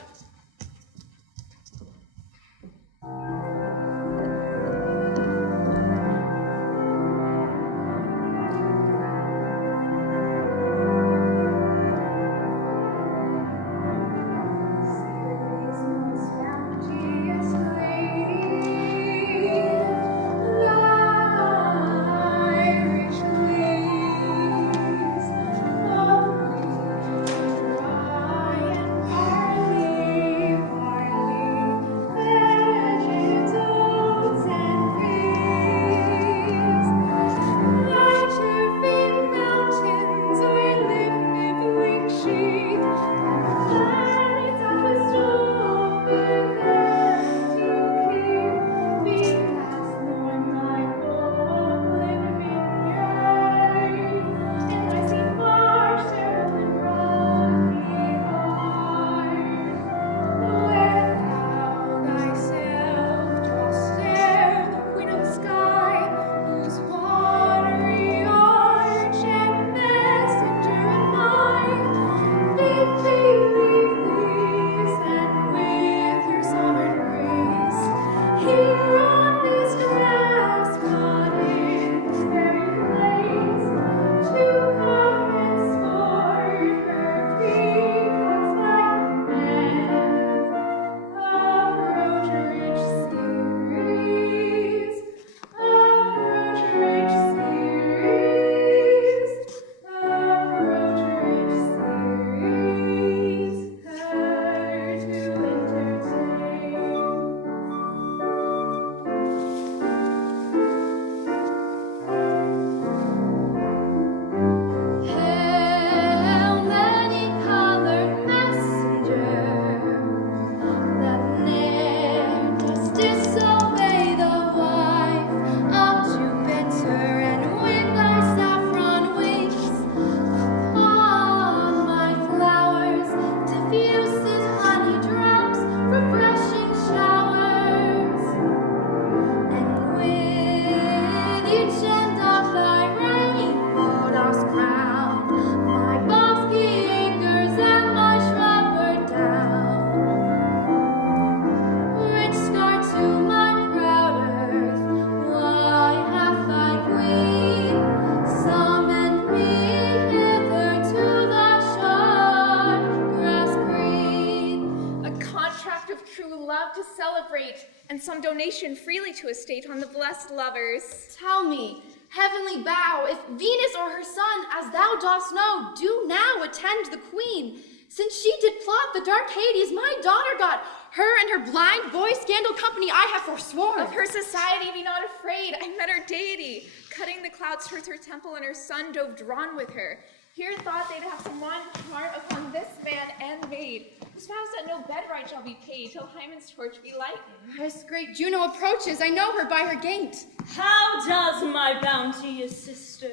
love to celebrate, and some donation freely to a state on the blessed lovers. Tell me, heavenly bow, if Venus or her son, as thou dost know, do now attend the queen. Since she did plot the dark Hades, my daughter got her and her blind boy scandal company I have forsworn. Of her society be not afraid, I met her deity, cutting the clouds towards her temple, and her son dove drawn with her. Here thought they'd have some one charm upon this man and maid, whose vows that no bedride shall be paid till Hymen's torch be lightened. As great Juno approaches, I know her by her gait. How does my bounteous sister?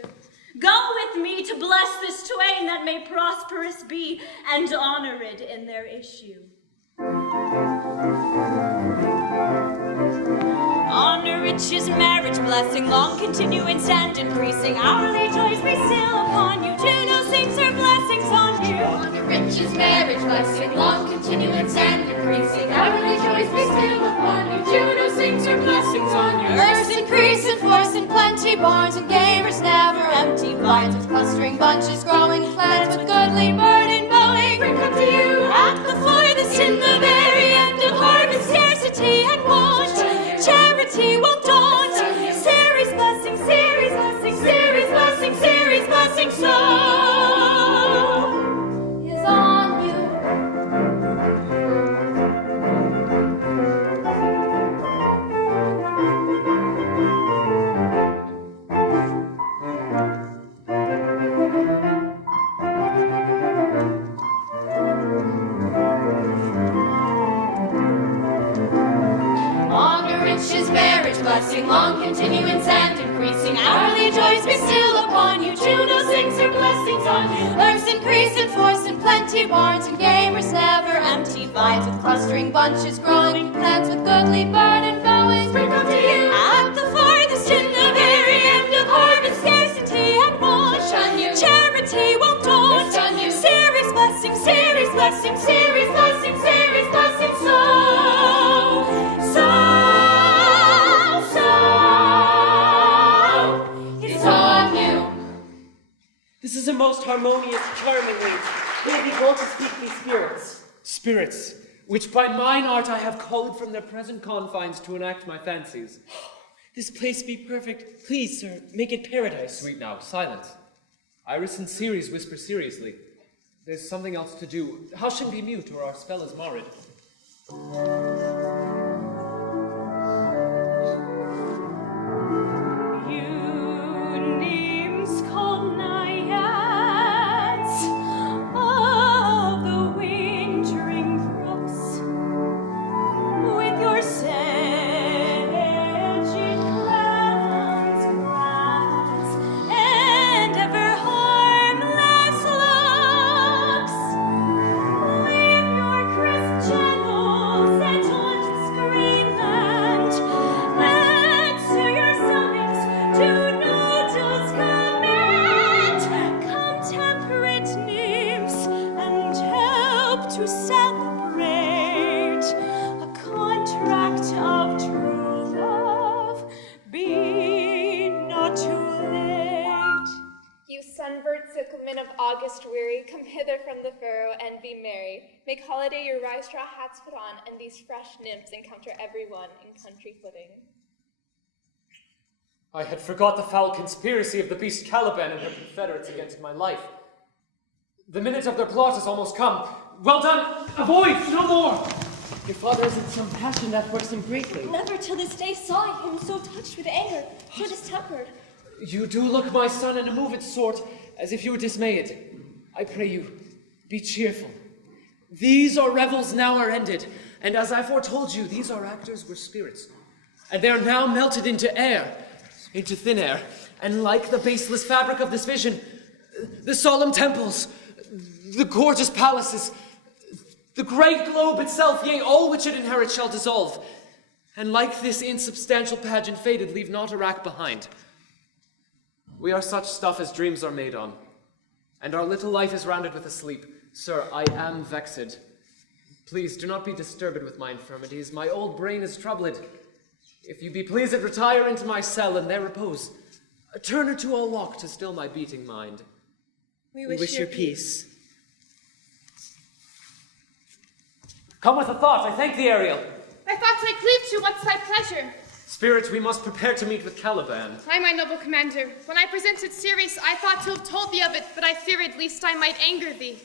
Go with me to bless this twain that may prosperous be and honored in their issue. Honor, riches, marriage, blessing, long continuance and increasing. Hourly joys be still upon you. Juno sings her blessings on you. Honor, riches, marriage, blessing, long continuance and increasing. Hourly joys be still upon you. Juno sings her blessings on you. Verse increase in force and plenty, barns and gamers never empty. Vines with clustering bunches growing, plants with goodly burden bowing. Bring up to you at the farthest in the very end of harvest, scarcity and want. Charity won't daunt. Ceres blessing, Ceres blessing, Ceres blessing, Ceres blessing, so is on you. Blessing, long continuance and increasing. Hourly joys be still upon you. Juno sings her blessings on you. Earths increase in force and plenty, barns and gamers never empty. Vines with clustering bunches growing, plants with goodly burden going. Spring up to you at the farthest in the very end of harvest, scarcity and want. Charity won't daunt. Ceres blessing, Ceres blessing, Ceres blessing, Ceres blessing, This is a most harmonious, charming age. Here we go to speak these spirits. Spirits, which by mine art I have called from their present confines to enact my fancies. This place be perfect. Please, sir, make it paradise. Sweet now, silence. Iris and Ceres whisper seriously. There's something else to do. Hush and be mute, or our spell is marred. Make holiday your rye straw hats put on, and these fresh nymphs encounter everyone in country footing. I had forgot the foul conspiracy of the beast Caliban and her confederates against my life. The minute of their plot is almost come. Well done! Avoid! No more! Your father is in some passion that works him greatly. Never till this day saw I him so touched with anger, so distempered. You do look, my son, in a moved sort, as if you were dismayed. I pray you, be cheerful. These our revels now are ended, and as I foretold you, these our actors were spirits, and they are now melted into air, into thin air, and like the baseless fabric of this vision, the solemn temples, the gorgeous palaces, the great globe itself, yea, all which it inherits shall dissolve, and like this insubstantial pageant faded, leave not a rack behind. We are such stuff as dreams are made on, and our little life is rounded with a sleep. Sir, I am vexed. Please do not be disturbed with my infirmities. My old brain is troubled. If you be pleased, retire into my cell and there repose. Turn or two I'll walk to still my beating mind. We wish your peace. Come with a thought, I thank thee, Ariel. thoughts I cleave to, what's thy pleasure? Spirits, we must prepare to meet with Caliban. Aye, my noble commander. When I presented Ceres, I thought to have told thee of it, but I feared lest I might anger thee.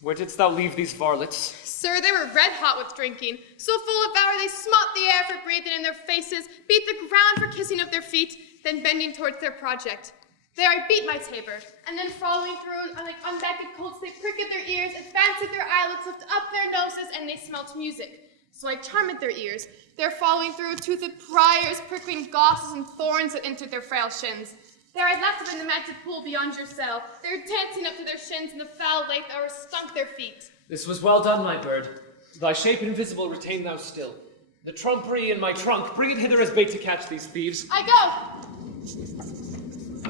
Where didst thou leave these varlets? Sir, they were red hot with drinking. So full of valor they smote the air for breathing in their faces, beat the ground for kissing of their feet, then bending towards their project. There I beat my tabor, and then following through like unbacked colts, they pricked their ears, advanced their eyelids, lifted up their noses, and they smelt music. So I charmed their ears, there following through toothed briars, prickling gosses and thorns that entered their frail shins. There I left them in the magic pool beyond your cell, there dancing up to their shins in the foul lake that stunk their feet. This was well done, my bird. Thy shape invisible retain thou still. The trumpery in my trunk, bring it hither as bait to catch these thieves. I go!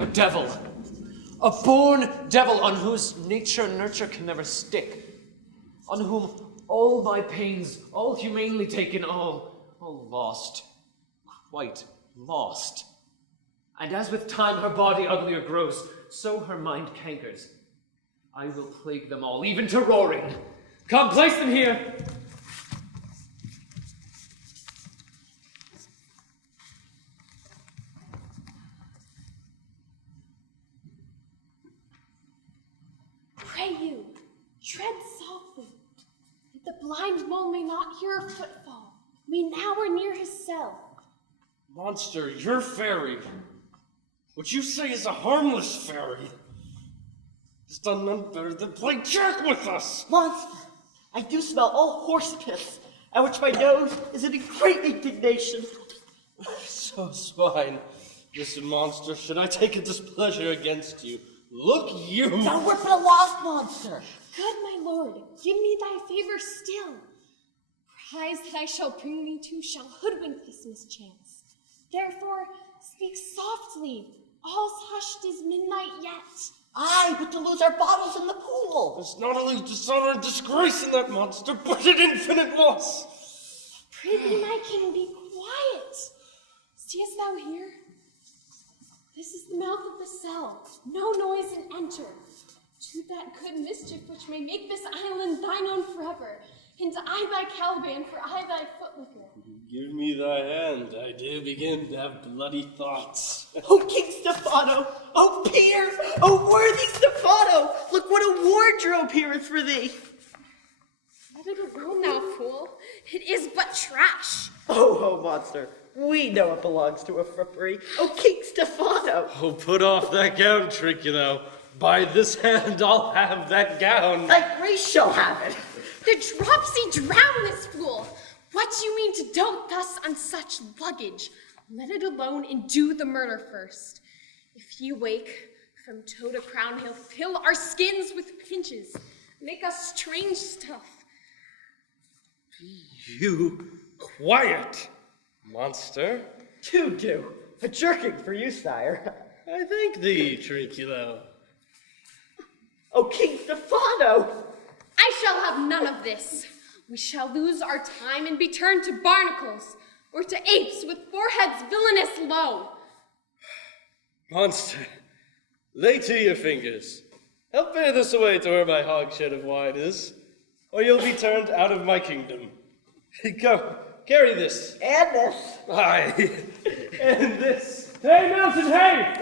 A devil. A born devil on whose nature and nurture can never stick. On whom all my pains, all humanely taken, all lost. Quite lost. And as with time her body uglier grows, so her mind cankers. I will plague them all, even to roaring. Come, place them here. Pray you, tread softly, that the blind mole may not hear a footfall. We now are near his cell. Monster, you're fairy. What you say is a harmless fairy. It's done none better than play jerk with us. Monster, I do smell all horse piss, at which my nose is in great indignation. So swine. Listen, monster, should I take a displeasure against you? Look you! Thou wert but a lost monster. Good my lord, give me thy favor still. Prize that I shall bring thee to shall hoodwink this mischance. Therefore, speak softly. All's hushed as midnight yet. Aye, but to lose our bottles in the pool. There's not only dishonor and disgrace in that monster, but an infinite loss. Prithee, my king, be quiet. Seest thou here? This is the mouth of the cell. No noise and enter. Do that good mischief which may make this island thine own forever. And I thy Caliban, for I thy footlicker. Give me thy hand. I do begin to have bloody thoughts. Oh, King Stephano! Oh, peer! Oh, worthy Stephano! Look what a wardrobe here is for thee! Let it alone now, fool. It is but trash. Oh, monster. We know it belongs to a frippery. Oh, King Stephano! Oh, put off that gown, Trinculo. By this hand, I'll have that gown. Thy grace shall have it. The dropsy drown this fool. What do you mean to dote thus on such luggage? Let it alone and do the murder first. If he wake, from toe to crown he'll fill our skins with pinches, make us strange stuff. You quiet, monster. Do. A jerking for you, sire. I thank thee, Trinculo. Oh, King Stephano! I shall have none of this. We shall lose our time and be turned to barnacles, or to apes with foreheads villainous low. Monster, lay to your fingers. Help bear this away to where my hogshead of wine is, or you'll be turned out of my kingdom. Go, carry this. And this. Aye, and this. Hey, Mountain, hey!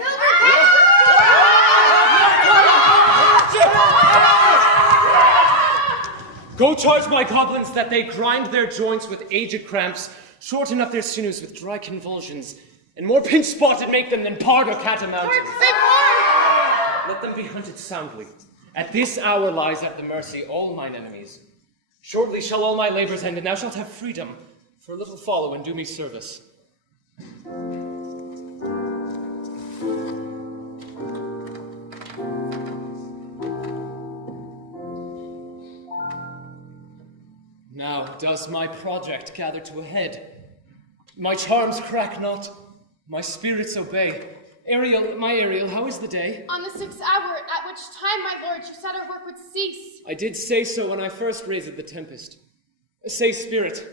Go charge my goblins that they grind their joints with aged cramps, shorten up their sinews with dry convulsions, and more pinch-spotted make them than pard or catamount. Let them be hunted soundly. At this hour lies at the mercy all mine enemies. Shortly shall all my labors end, and thou shalt have freedom. For a little follow and do me service. Now does my project gather to a head. My charms crack not, my spirits obey. Ariel, my Ariel, how is the day? On the 6th hour, at which time, my lord, you said our work would cease. I did say so when I first raised the Tempest. Say, spirit,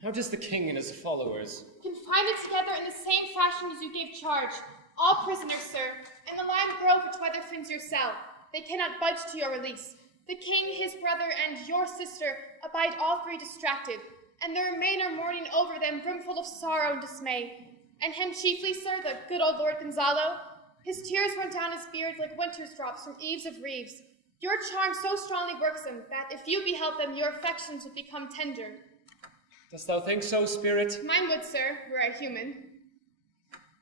how does the king and his followers? Confined it together in the same fashion as you gave charge. All prisoners, sir, in the lime grove which weatherfins your cell. They cannot budge to your release. The king, his brother, and your sister abide all three distracted, and the remainder mourning over them, brimful of sorrow and dismay. And him chiefly, sir, the good old Lord Gonzalo, his tears run down his beard like winter's drops from eaves of reeves. Your charm so strongly works them, that if you beheld them, your affections would become tender. Dost thou think so, spirit? Mine would, sir, were I human.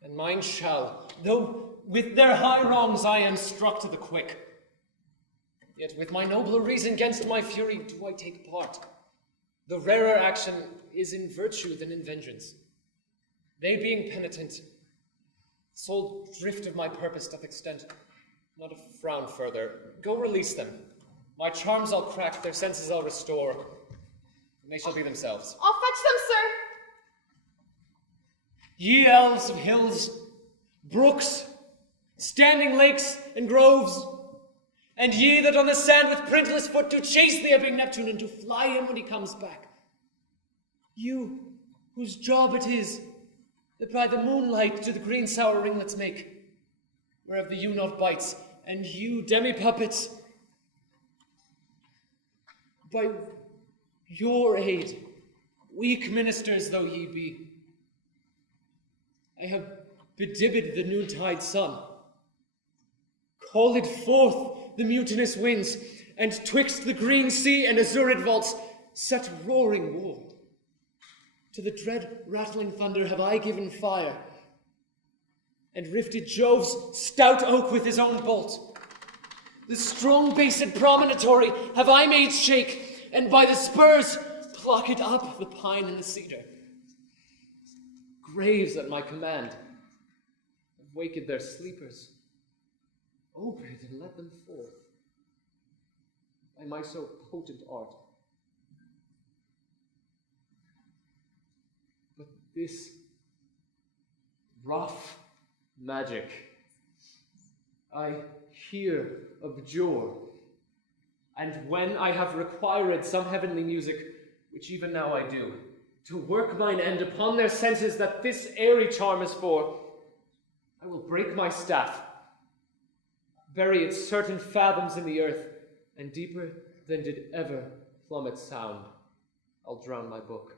And mine shall, though with their high wrongs I am struck to the quick. Yet with my nobler reason gainst my fury do I take part. The rarer action is in virtue than in vengeance. They being penitent, sole drift of my purpose doth extend, not a frown further. Go release them. My charms I'll crack, their senses I'll restore, and they shall be themselves. I'll fetch them, sir. Ye elves of hills, brooks, standing lakes and groves, and ye that on the sand with printless foot do chase the ebbing Neptune and do fly him when he comes back. You, whose job it is, that by the moonlight do the green sour ringlets make, whereof the ewe not bites, and you, demi-puppets, by your aid, weak ministers though ye be, I have bedibbed the noontide sun, called forth the mutinous winds, and twixt the green sea and azurid vaults set roaring war. To the dread rattling thunder have I given fire, and rifted Jove's stout oak with his own bolt. The strong based promontory have I made shake, and by the spurs plucked up the pine and the cedar. Graves at my command have waked their sleepers. Open and let them forth by my so potent art. But this rough magic I here abjure, and when I have required some heavenly music, which even now I do, to work mine end upon their senses that this airy charm is for, I will break my staff, bury it certain fathoms in the earth, and deeper than did ever plummet sound, I'll drown my book.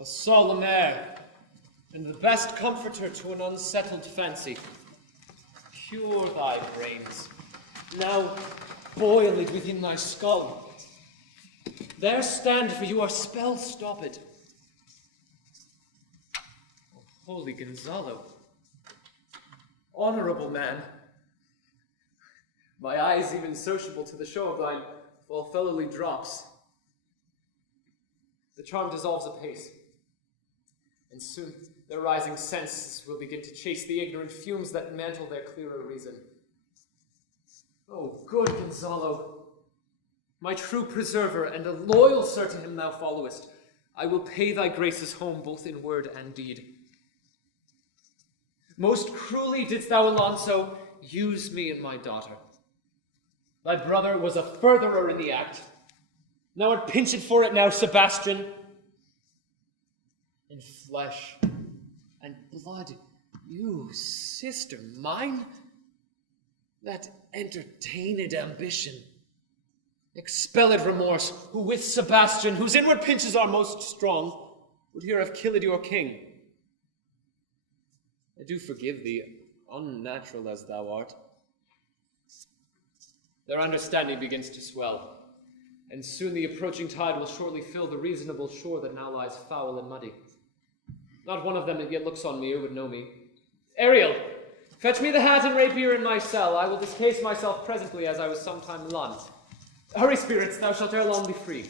A solemn air, and the best comforter to an unsettled fancy. Cure thy brains, now boil it within thy skull. There stand, for you are spell-stopped. O holy Gonzalo, honorable man, my eyes even sociable to the show of thine fall fellowly drops. The charm dissolves apace, and soon their rising senses will begin to chase the ignorant fumes that mantle their clearer reason. O good Gonzalo, my true preserver, and a loyal sir to him thou followest, I will pay thy graces home both in word and deed. Most cruelly didst thou, Alonso, use me and my daughter. Thy brother was a furtherer in the act. Thou art pinched for it now, Sebastian. In flesh and blood, you, sister mine, that entertained ambition, expelled remorse, who with Sebastian, whose inward pinches are most strong, would here have killed your king. I do forgive thee, unnatural as thou art. Their understanding begins to swell, and soon the approaching tide will shortly fill the reasonable shore that now lies foul and muddy. Not one of them that yet looks on me or would know me. Ariel, fetch me the hat and rapier in my cell. I will discase myself presently as I was sometime lunt. Hurry, spirits, thou shalt ere long be free.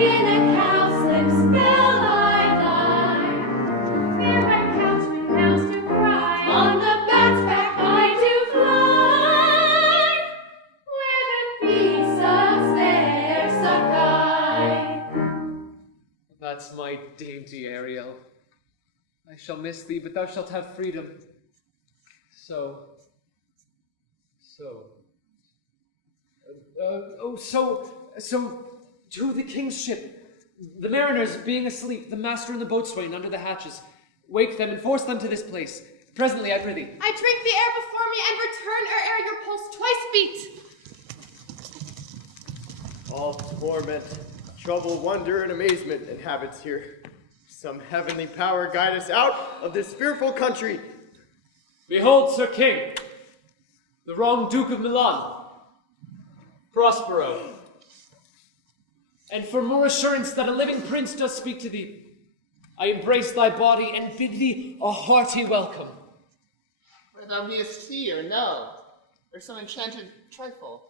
In a cowslip's bell I lie. There I couch my mouse to cry. On the bat's back I do fly. Where the bee sucks, there suck I. That's my dainty Ariel. I shall miss thee, but thou shalt have freedom. So, to the king's ship. The mariners being asleep, the master and the boatswain under the hatches. Wake them and force them to this place. Presently, I prithee. I drink the air before me and return ere your pulse twice beat. All torment, trouble, wonder, and amazement inhabits here. Some heavenly power guide us out of this fearful country. Behold, Sir King, the wrong Duke of Milan, Prospero. And for more assurance that a living prince does speak to thee, I embrace thy body and bid thee a hearty welcome. Whether thou beest he or no, or some enchanted trifle,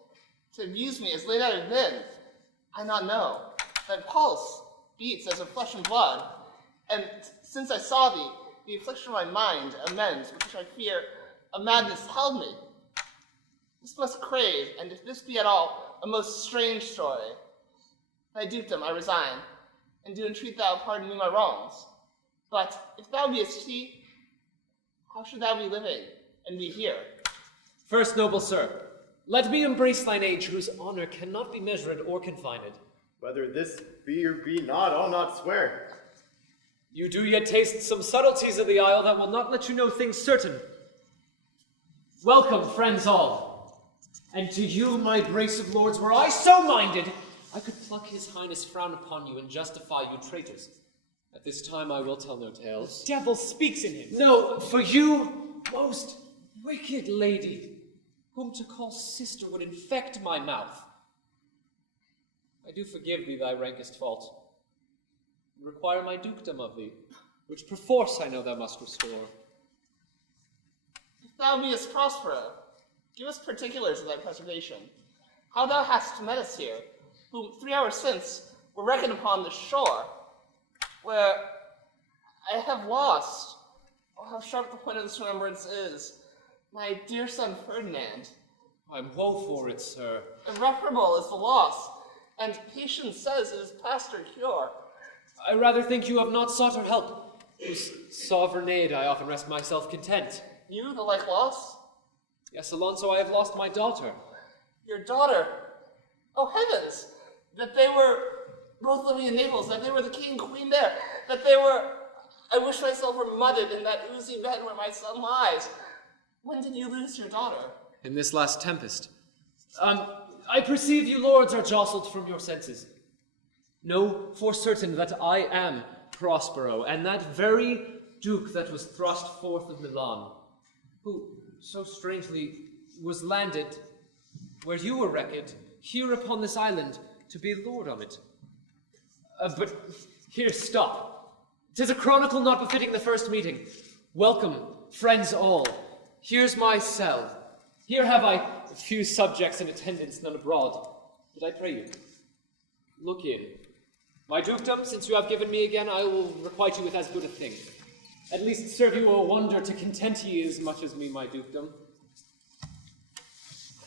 to amuse me as late I have been, I not know. Thy pulse beats as of flesh and blood, and since I saw thee, the affliction of my mind amends, which I fear a madness held me. This must crave, and if this be at all, a most strange story. Thy dukedom I resign, and do entreat thou pardon me my wrongs. But if thou beest he, how should thou be living, and be here? First, noble sir, let me embrace thine age, whose honor cannot be measured or confined. Whether this be or be not, I'll not swear. You do yet taste some subtleties of the isle that will not let you know things certain. Welcome, friends all. And to you, my brace of lords, were I so minded, I could pluck his highness frown upon you and justify you traitors. At this time I will tell no tales. The devil speaks in him. No, for you, most wicked lady, whom to call sister would infect my mouth. I do forgive thee thy rankest fault, and require my dukedom of thee, which perforce I know thou must restore. If thou beest Prospero, give us particulars of thy preservation. How thou hast met us here, whom 3 hours since were reckoned upon the shore, where I have lost, oh, how sharp the point of this remembrance is, my dear son Ferdinand. I'm woe for it, sir. Irreparable is the loss, and patience says it is past her cure. I rather think you have not sought her help, whose sovereign aid I often rest myself content. You, the like loss? Yes, Alonso, I have lost my daughter. Your daughter? Oh, heavens! That they were both living in Naples, that they were the king and queen there, that they were... I wish myself were mudded in that oozy bed where my son lies. When did you lose your daughter? In this last tempest. I perceive you lords are jostled from your senses. Know for certain that I am Prospero, and that very duke that was thrust forth of Milan, who, so strangely, was landed where you were wrecked, here upon this island, to be lord on it. But here, stop. 'Tis a chronicle not befitting the first meeting. Welcome, friends all. Here's my cell. Here have I a few subjects in attendance, none abroad. But I pray you, look in. My dukedom, since you have given me again, I will requite you with as good a thing. At least serve you a wonder to content ye as much as me, my dukedom.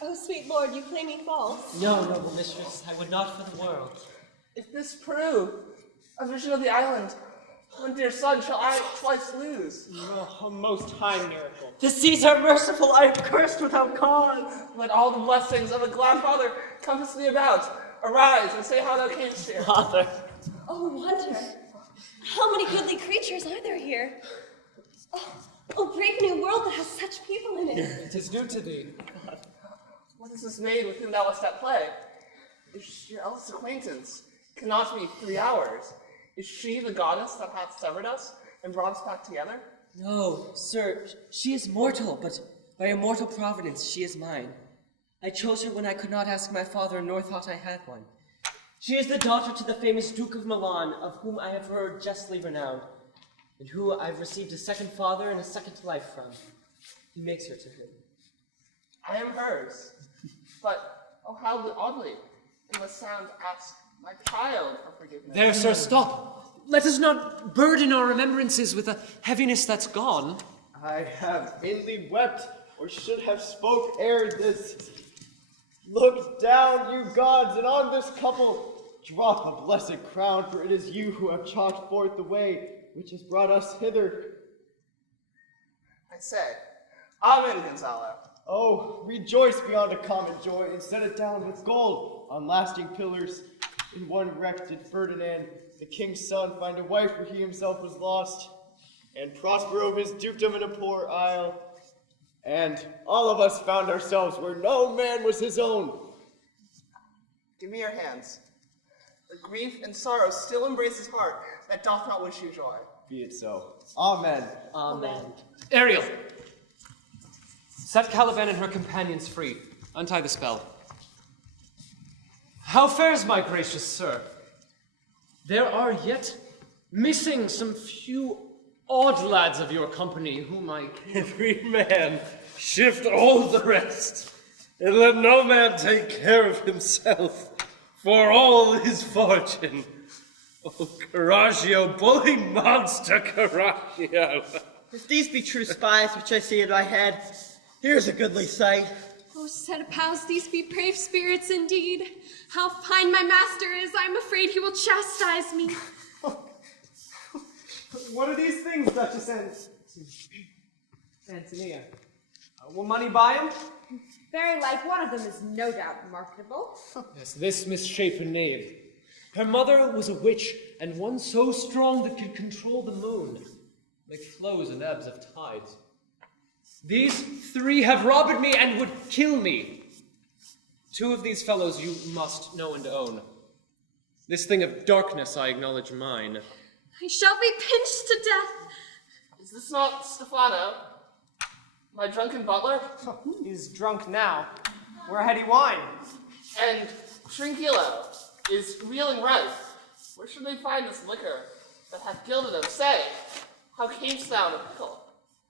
Oh, sweet lord, you claim me false. No, noble mistress, I would not for the world. If this prove a vision of the island, one dear son shall I twice lose. Oh, a most high miracle. The seas are merciful. I am cursed without cause. Let all the blessings of a glad father compass me about. Arise and say how thou camest here. Father. Oh, wonder. How many goodly creatures are there here? Oh, brave new world that has such people in it. 'Tis new to thee. What is this maid with whom thou wast at play? Is she your eldest acquaintance? Cannot be 3 hours. Is she the goddess that hath severed us and brought us back together? No, sir, she is mortal, but by a mortal providence she is mine. I chose her when I could not ask my father, nor thought I had one. She is the daughter to the famous Duke of Milan, of whom I have heard justly renowned, and who I've received a second father and a second life from. He makes her to him. I am hers. But, oh, how oddly, it must sound ask my child for forgiveness. forgiveness. There, sir, stop. Let us not burden our remembrances with a heaviness that's gone. I have inly wept, or should have spoke ere this. Look down, you gods, and on this couple drop a blessed crown, for it is you who have chalked forth the way which has brought us hither. I say, Amen, Gonzalo. Oh, rejoice beyond a common joy, and set it down with gold on lasting pillars. In one wreck did Ferdinand, the king's son, find a wife where he himself was lost, and Prospero his dukedom in a poor isle. And all of us found ourselves where no man was his own. Give me your hands. The grief and sorrow still embrace his heart that doth not wish you joy. Be it so. Amen. Amen. Ariel, set Caliban and her companions free. Untie the spell. How fares my gracious sir? There are yet missing some few odd lads of your company whom I... Every man shift all the rest, and let no man take care of himself for all his fortune. Oh, Coraggio, bully monster Coraggio. If these be true spies which I see in my head, here's a goodly sight. Oh, said Paus, these be brave spirits indeed. How fine my master is, I'm afraid he will chastise me. What are these things, Duchess Antonia? Will money buy them? Very like one of them is no doubt marketable. Yes, this misshapen knave. Her mother was a witch, and one so strong that could control the moon, like flows and ebbs of tides. These three have robbed me and would kill me. Two of these fellows you must know and own. This thing of darkness I acknowledge mine. I shall be pinched to death. Is this not Stefano, my drunken butler? He's drunk now. Where had he wine? And Trinquillo is reeling right. Where should they find this liquor that hath gilded him? Say, how camest thou in a pickle?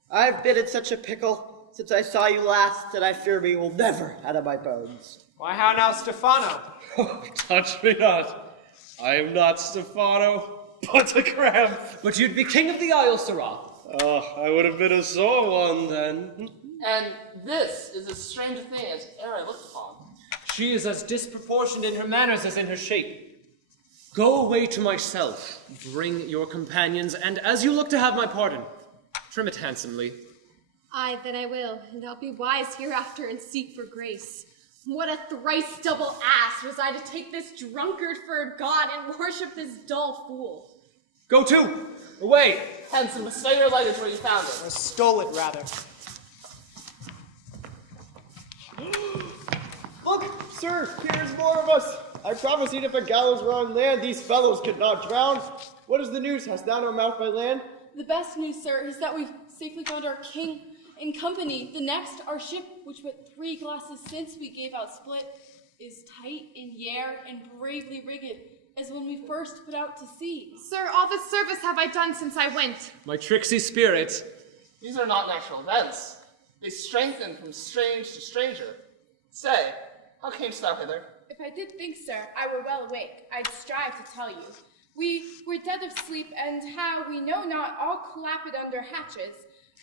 I've been in such a pickle since I saw you last that I fear me will never out of my bones. Why, how now, Stefano? Oh, touch me not. I am not Stefano, but a cramp. But you'd be king of the Isle, Sirrah. Oh, I would have been a sore one then. And this is as strange a thing as e'er I looked upon. She is as disproportioned in her manners as in her shape. Go away to myself, bring your companions, and as you look to have my pardon, trim it handsomely. Aye, then I will, and I'll be wise hereafter and seek for grace. What a thrice double ass was I to take this drunkard for a god and worship this dull fool. Go to! Away! Hence, and display your luggage where you found it. Or stole it, rather. Look, sir, here's more of us. I promise you, if a gallows were on land, these fellows could not drown. What is the news? Hast thou no mouth by land? The best news, sir, is that we've safely found our king in company. The next, our ship, which but 3 glasses since we gave out split, is tight in yare and bravely rigged, as when we first put out to sea. Sir, all this service have I done since I went. My tricksy spirit. These are not natural events. They strengthen from strange to stranger. Say, how camest thou hither? If I did think, sir, I were well awake, I'd strive to tell you. We were dead of sleep, and how we know not, all clapped under hatches,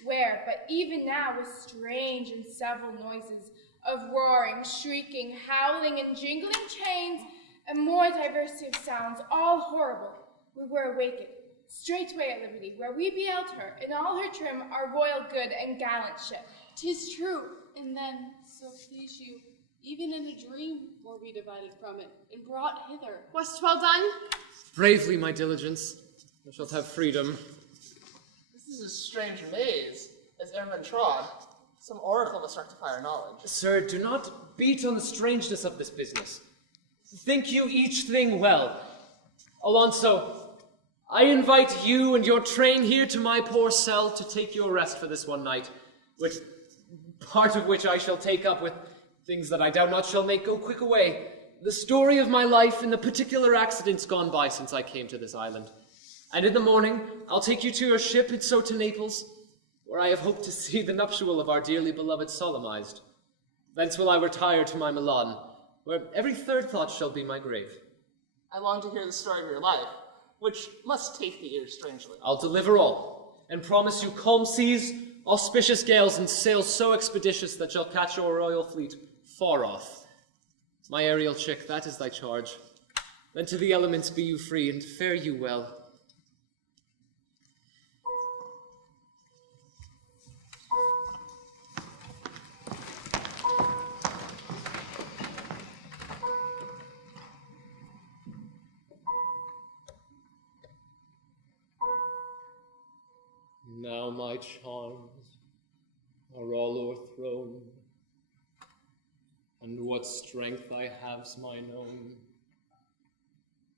where, but even now, with strange and several noises of roaring, shrieking, howling, and jingling chains, and more diversity of sounds, all horrible, we were awakened, straightway at liberty, where we beheld her, in all her trim, our royal good and gallant ship. 'Tis true, and then, so please you, even in a dream were we divided from it, and brought hither. Was't well done? Bravely, my diligence. Thou shalt have freedom. This is as strange a maze as ever been trod. Some oracle must rectify our knowledge. Sir, do not beat on the strangeness of this business. Think you each thing well. Alonso, I invite you and your train here to my poor cell to take your rest for this one night, which part of which I shall take up with things that I doubt not shall make go quick away. The story of my life and the particular accidents gone by since I came to this island. And in the morning, I'll take you to your ship and so to Naples, where I have hoped to see the nuptial of our dearly beloved solemnized. Thence will I retire to my Milan, where every third thought shall be my grave. I long to hear the story of your life, which must take the ear strangely. I'll deliver all, and promise you calm seas, auspicious gales, and sails so expeditious that shall catch your royal fleet far off. My Ariel chick, that is thy charge. Then to the elements be you free, and fare you well. Now my charms are all o'erthrown, and what strength I have's mine own,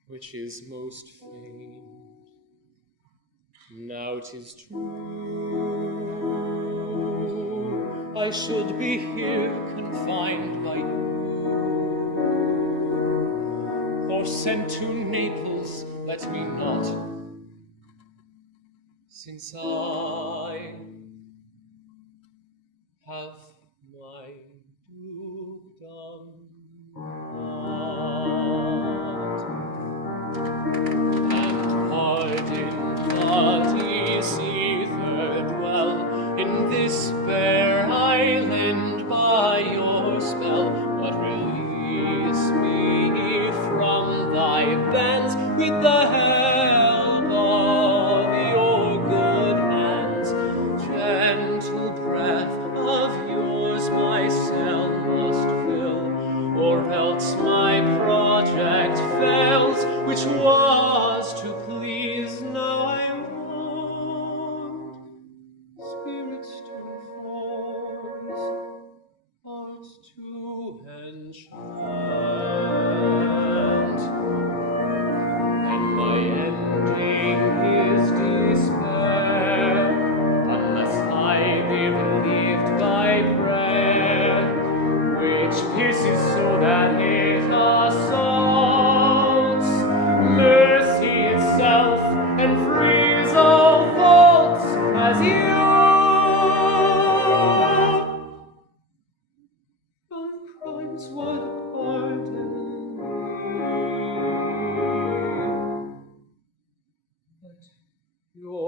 which is most faint. Now 'tis true, I should be here confined by you, or sent to Naples, let me not, since I have my dukedom not, and pardon bodies either dwell in this fair island by your spell, but release me from thy bands with the help of your good hands. Gentle breath of yours my cell must fill, or else my project fails, which was to please. Now I want spirits to force, hearts to enchant, and my ending is despair, unless I be relieved by prayer, which pierces so that it assaults mercy itself and frees all faults, as you from crimes would pardon me. But your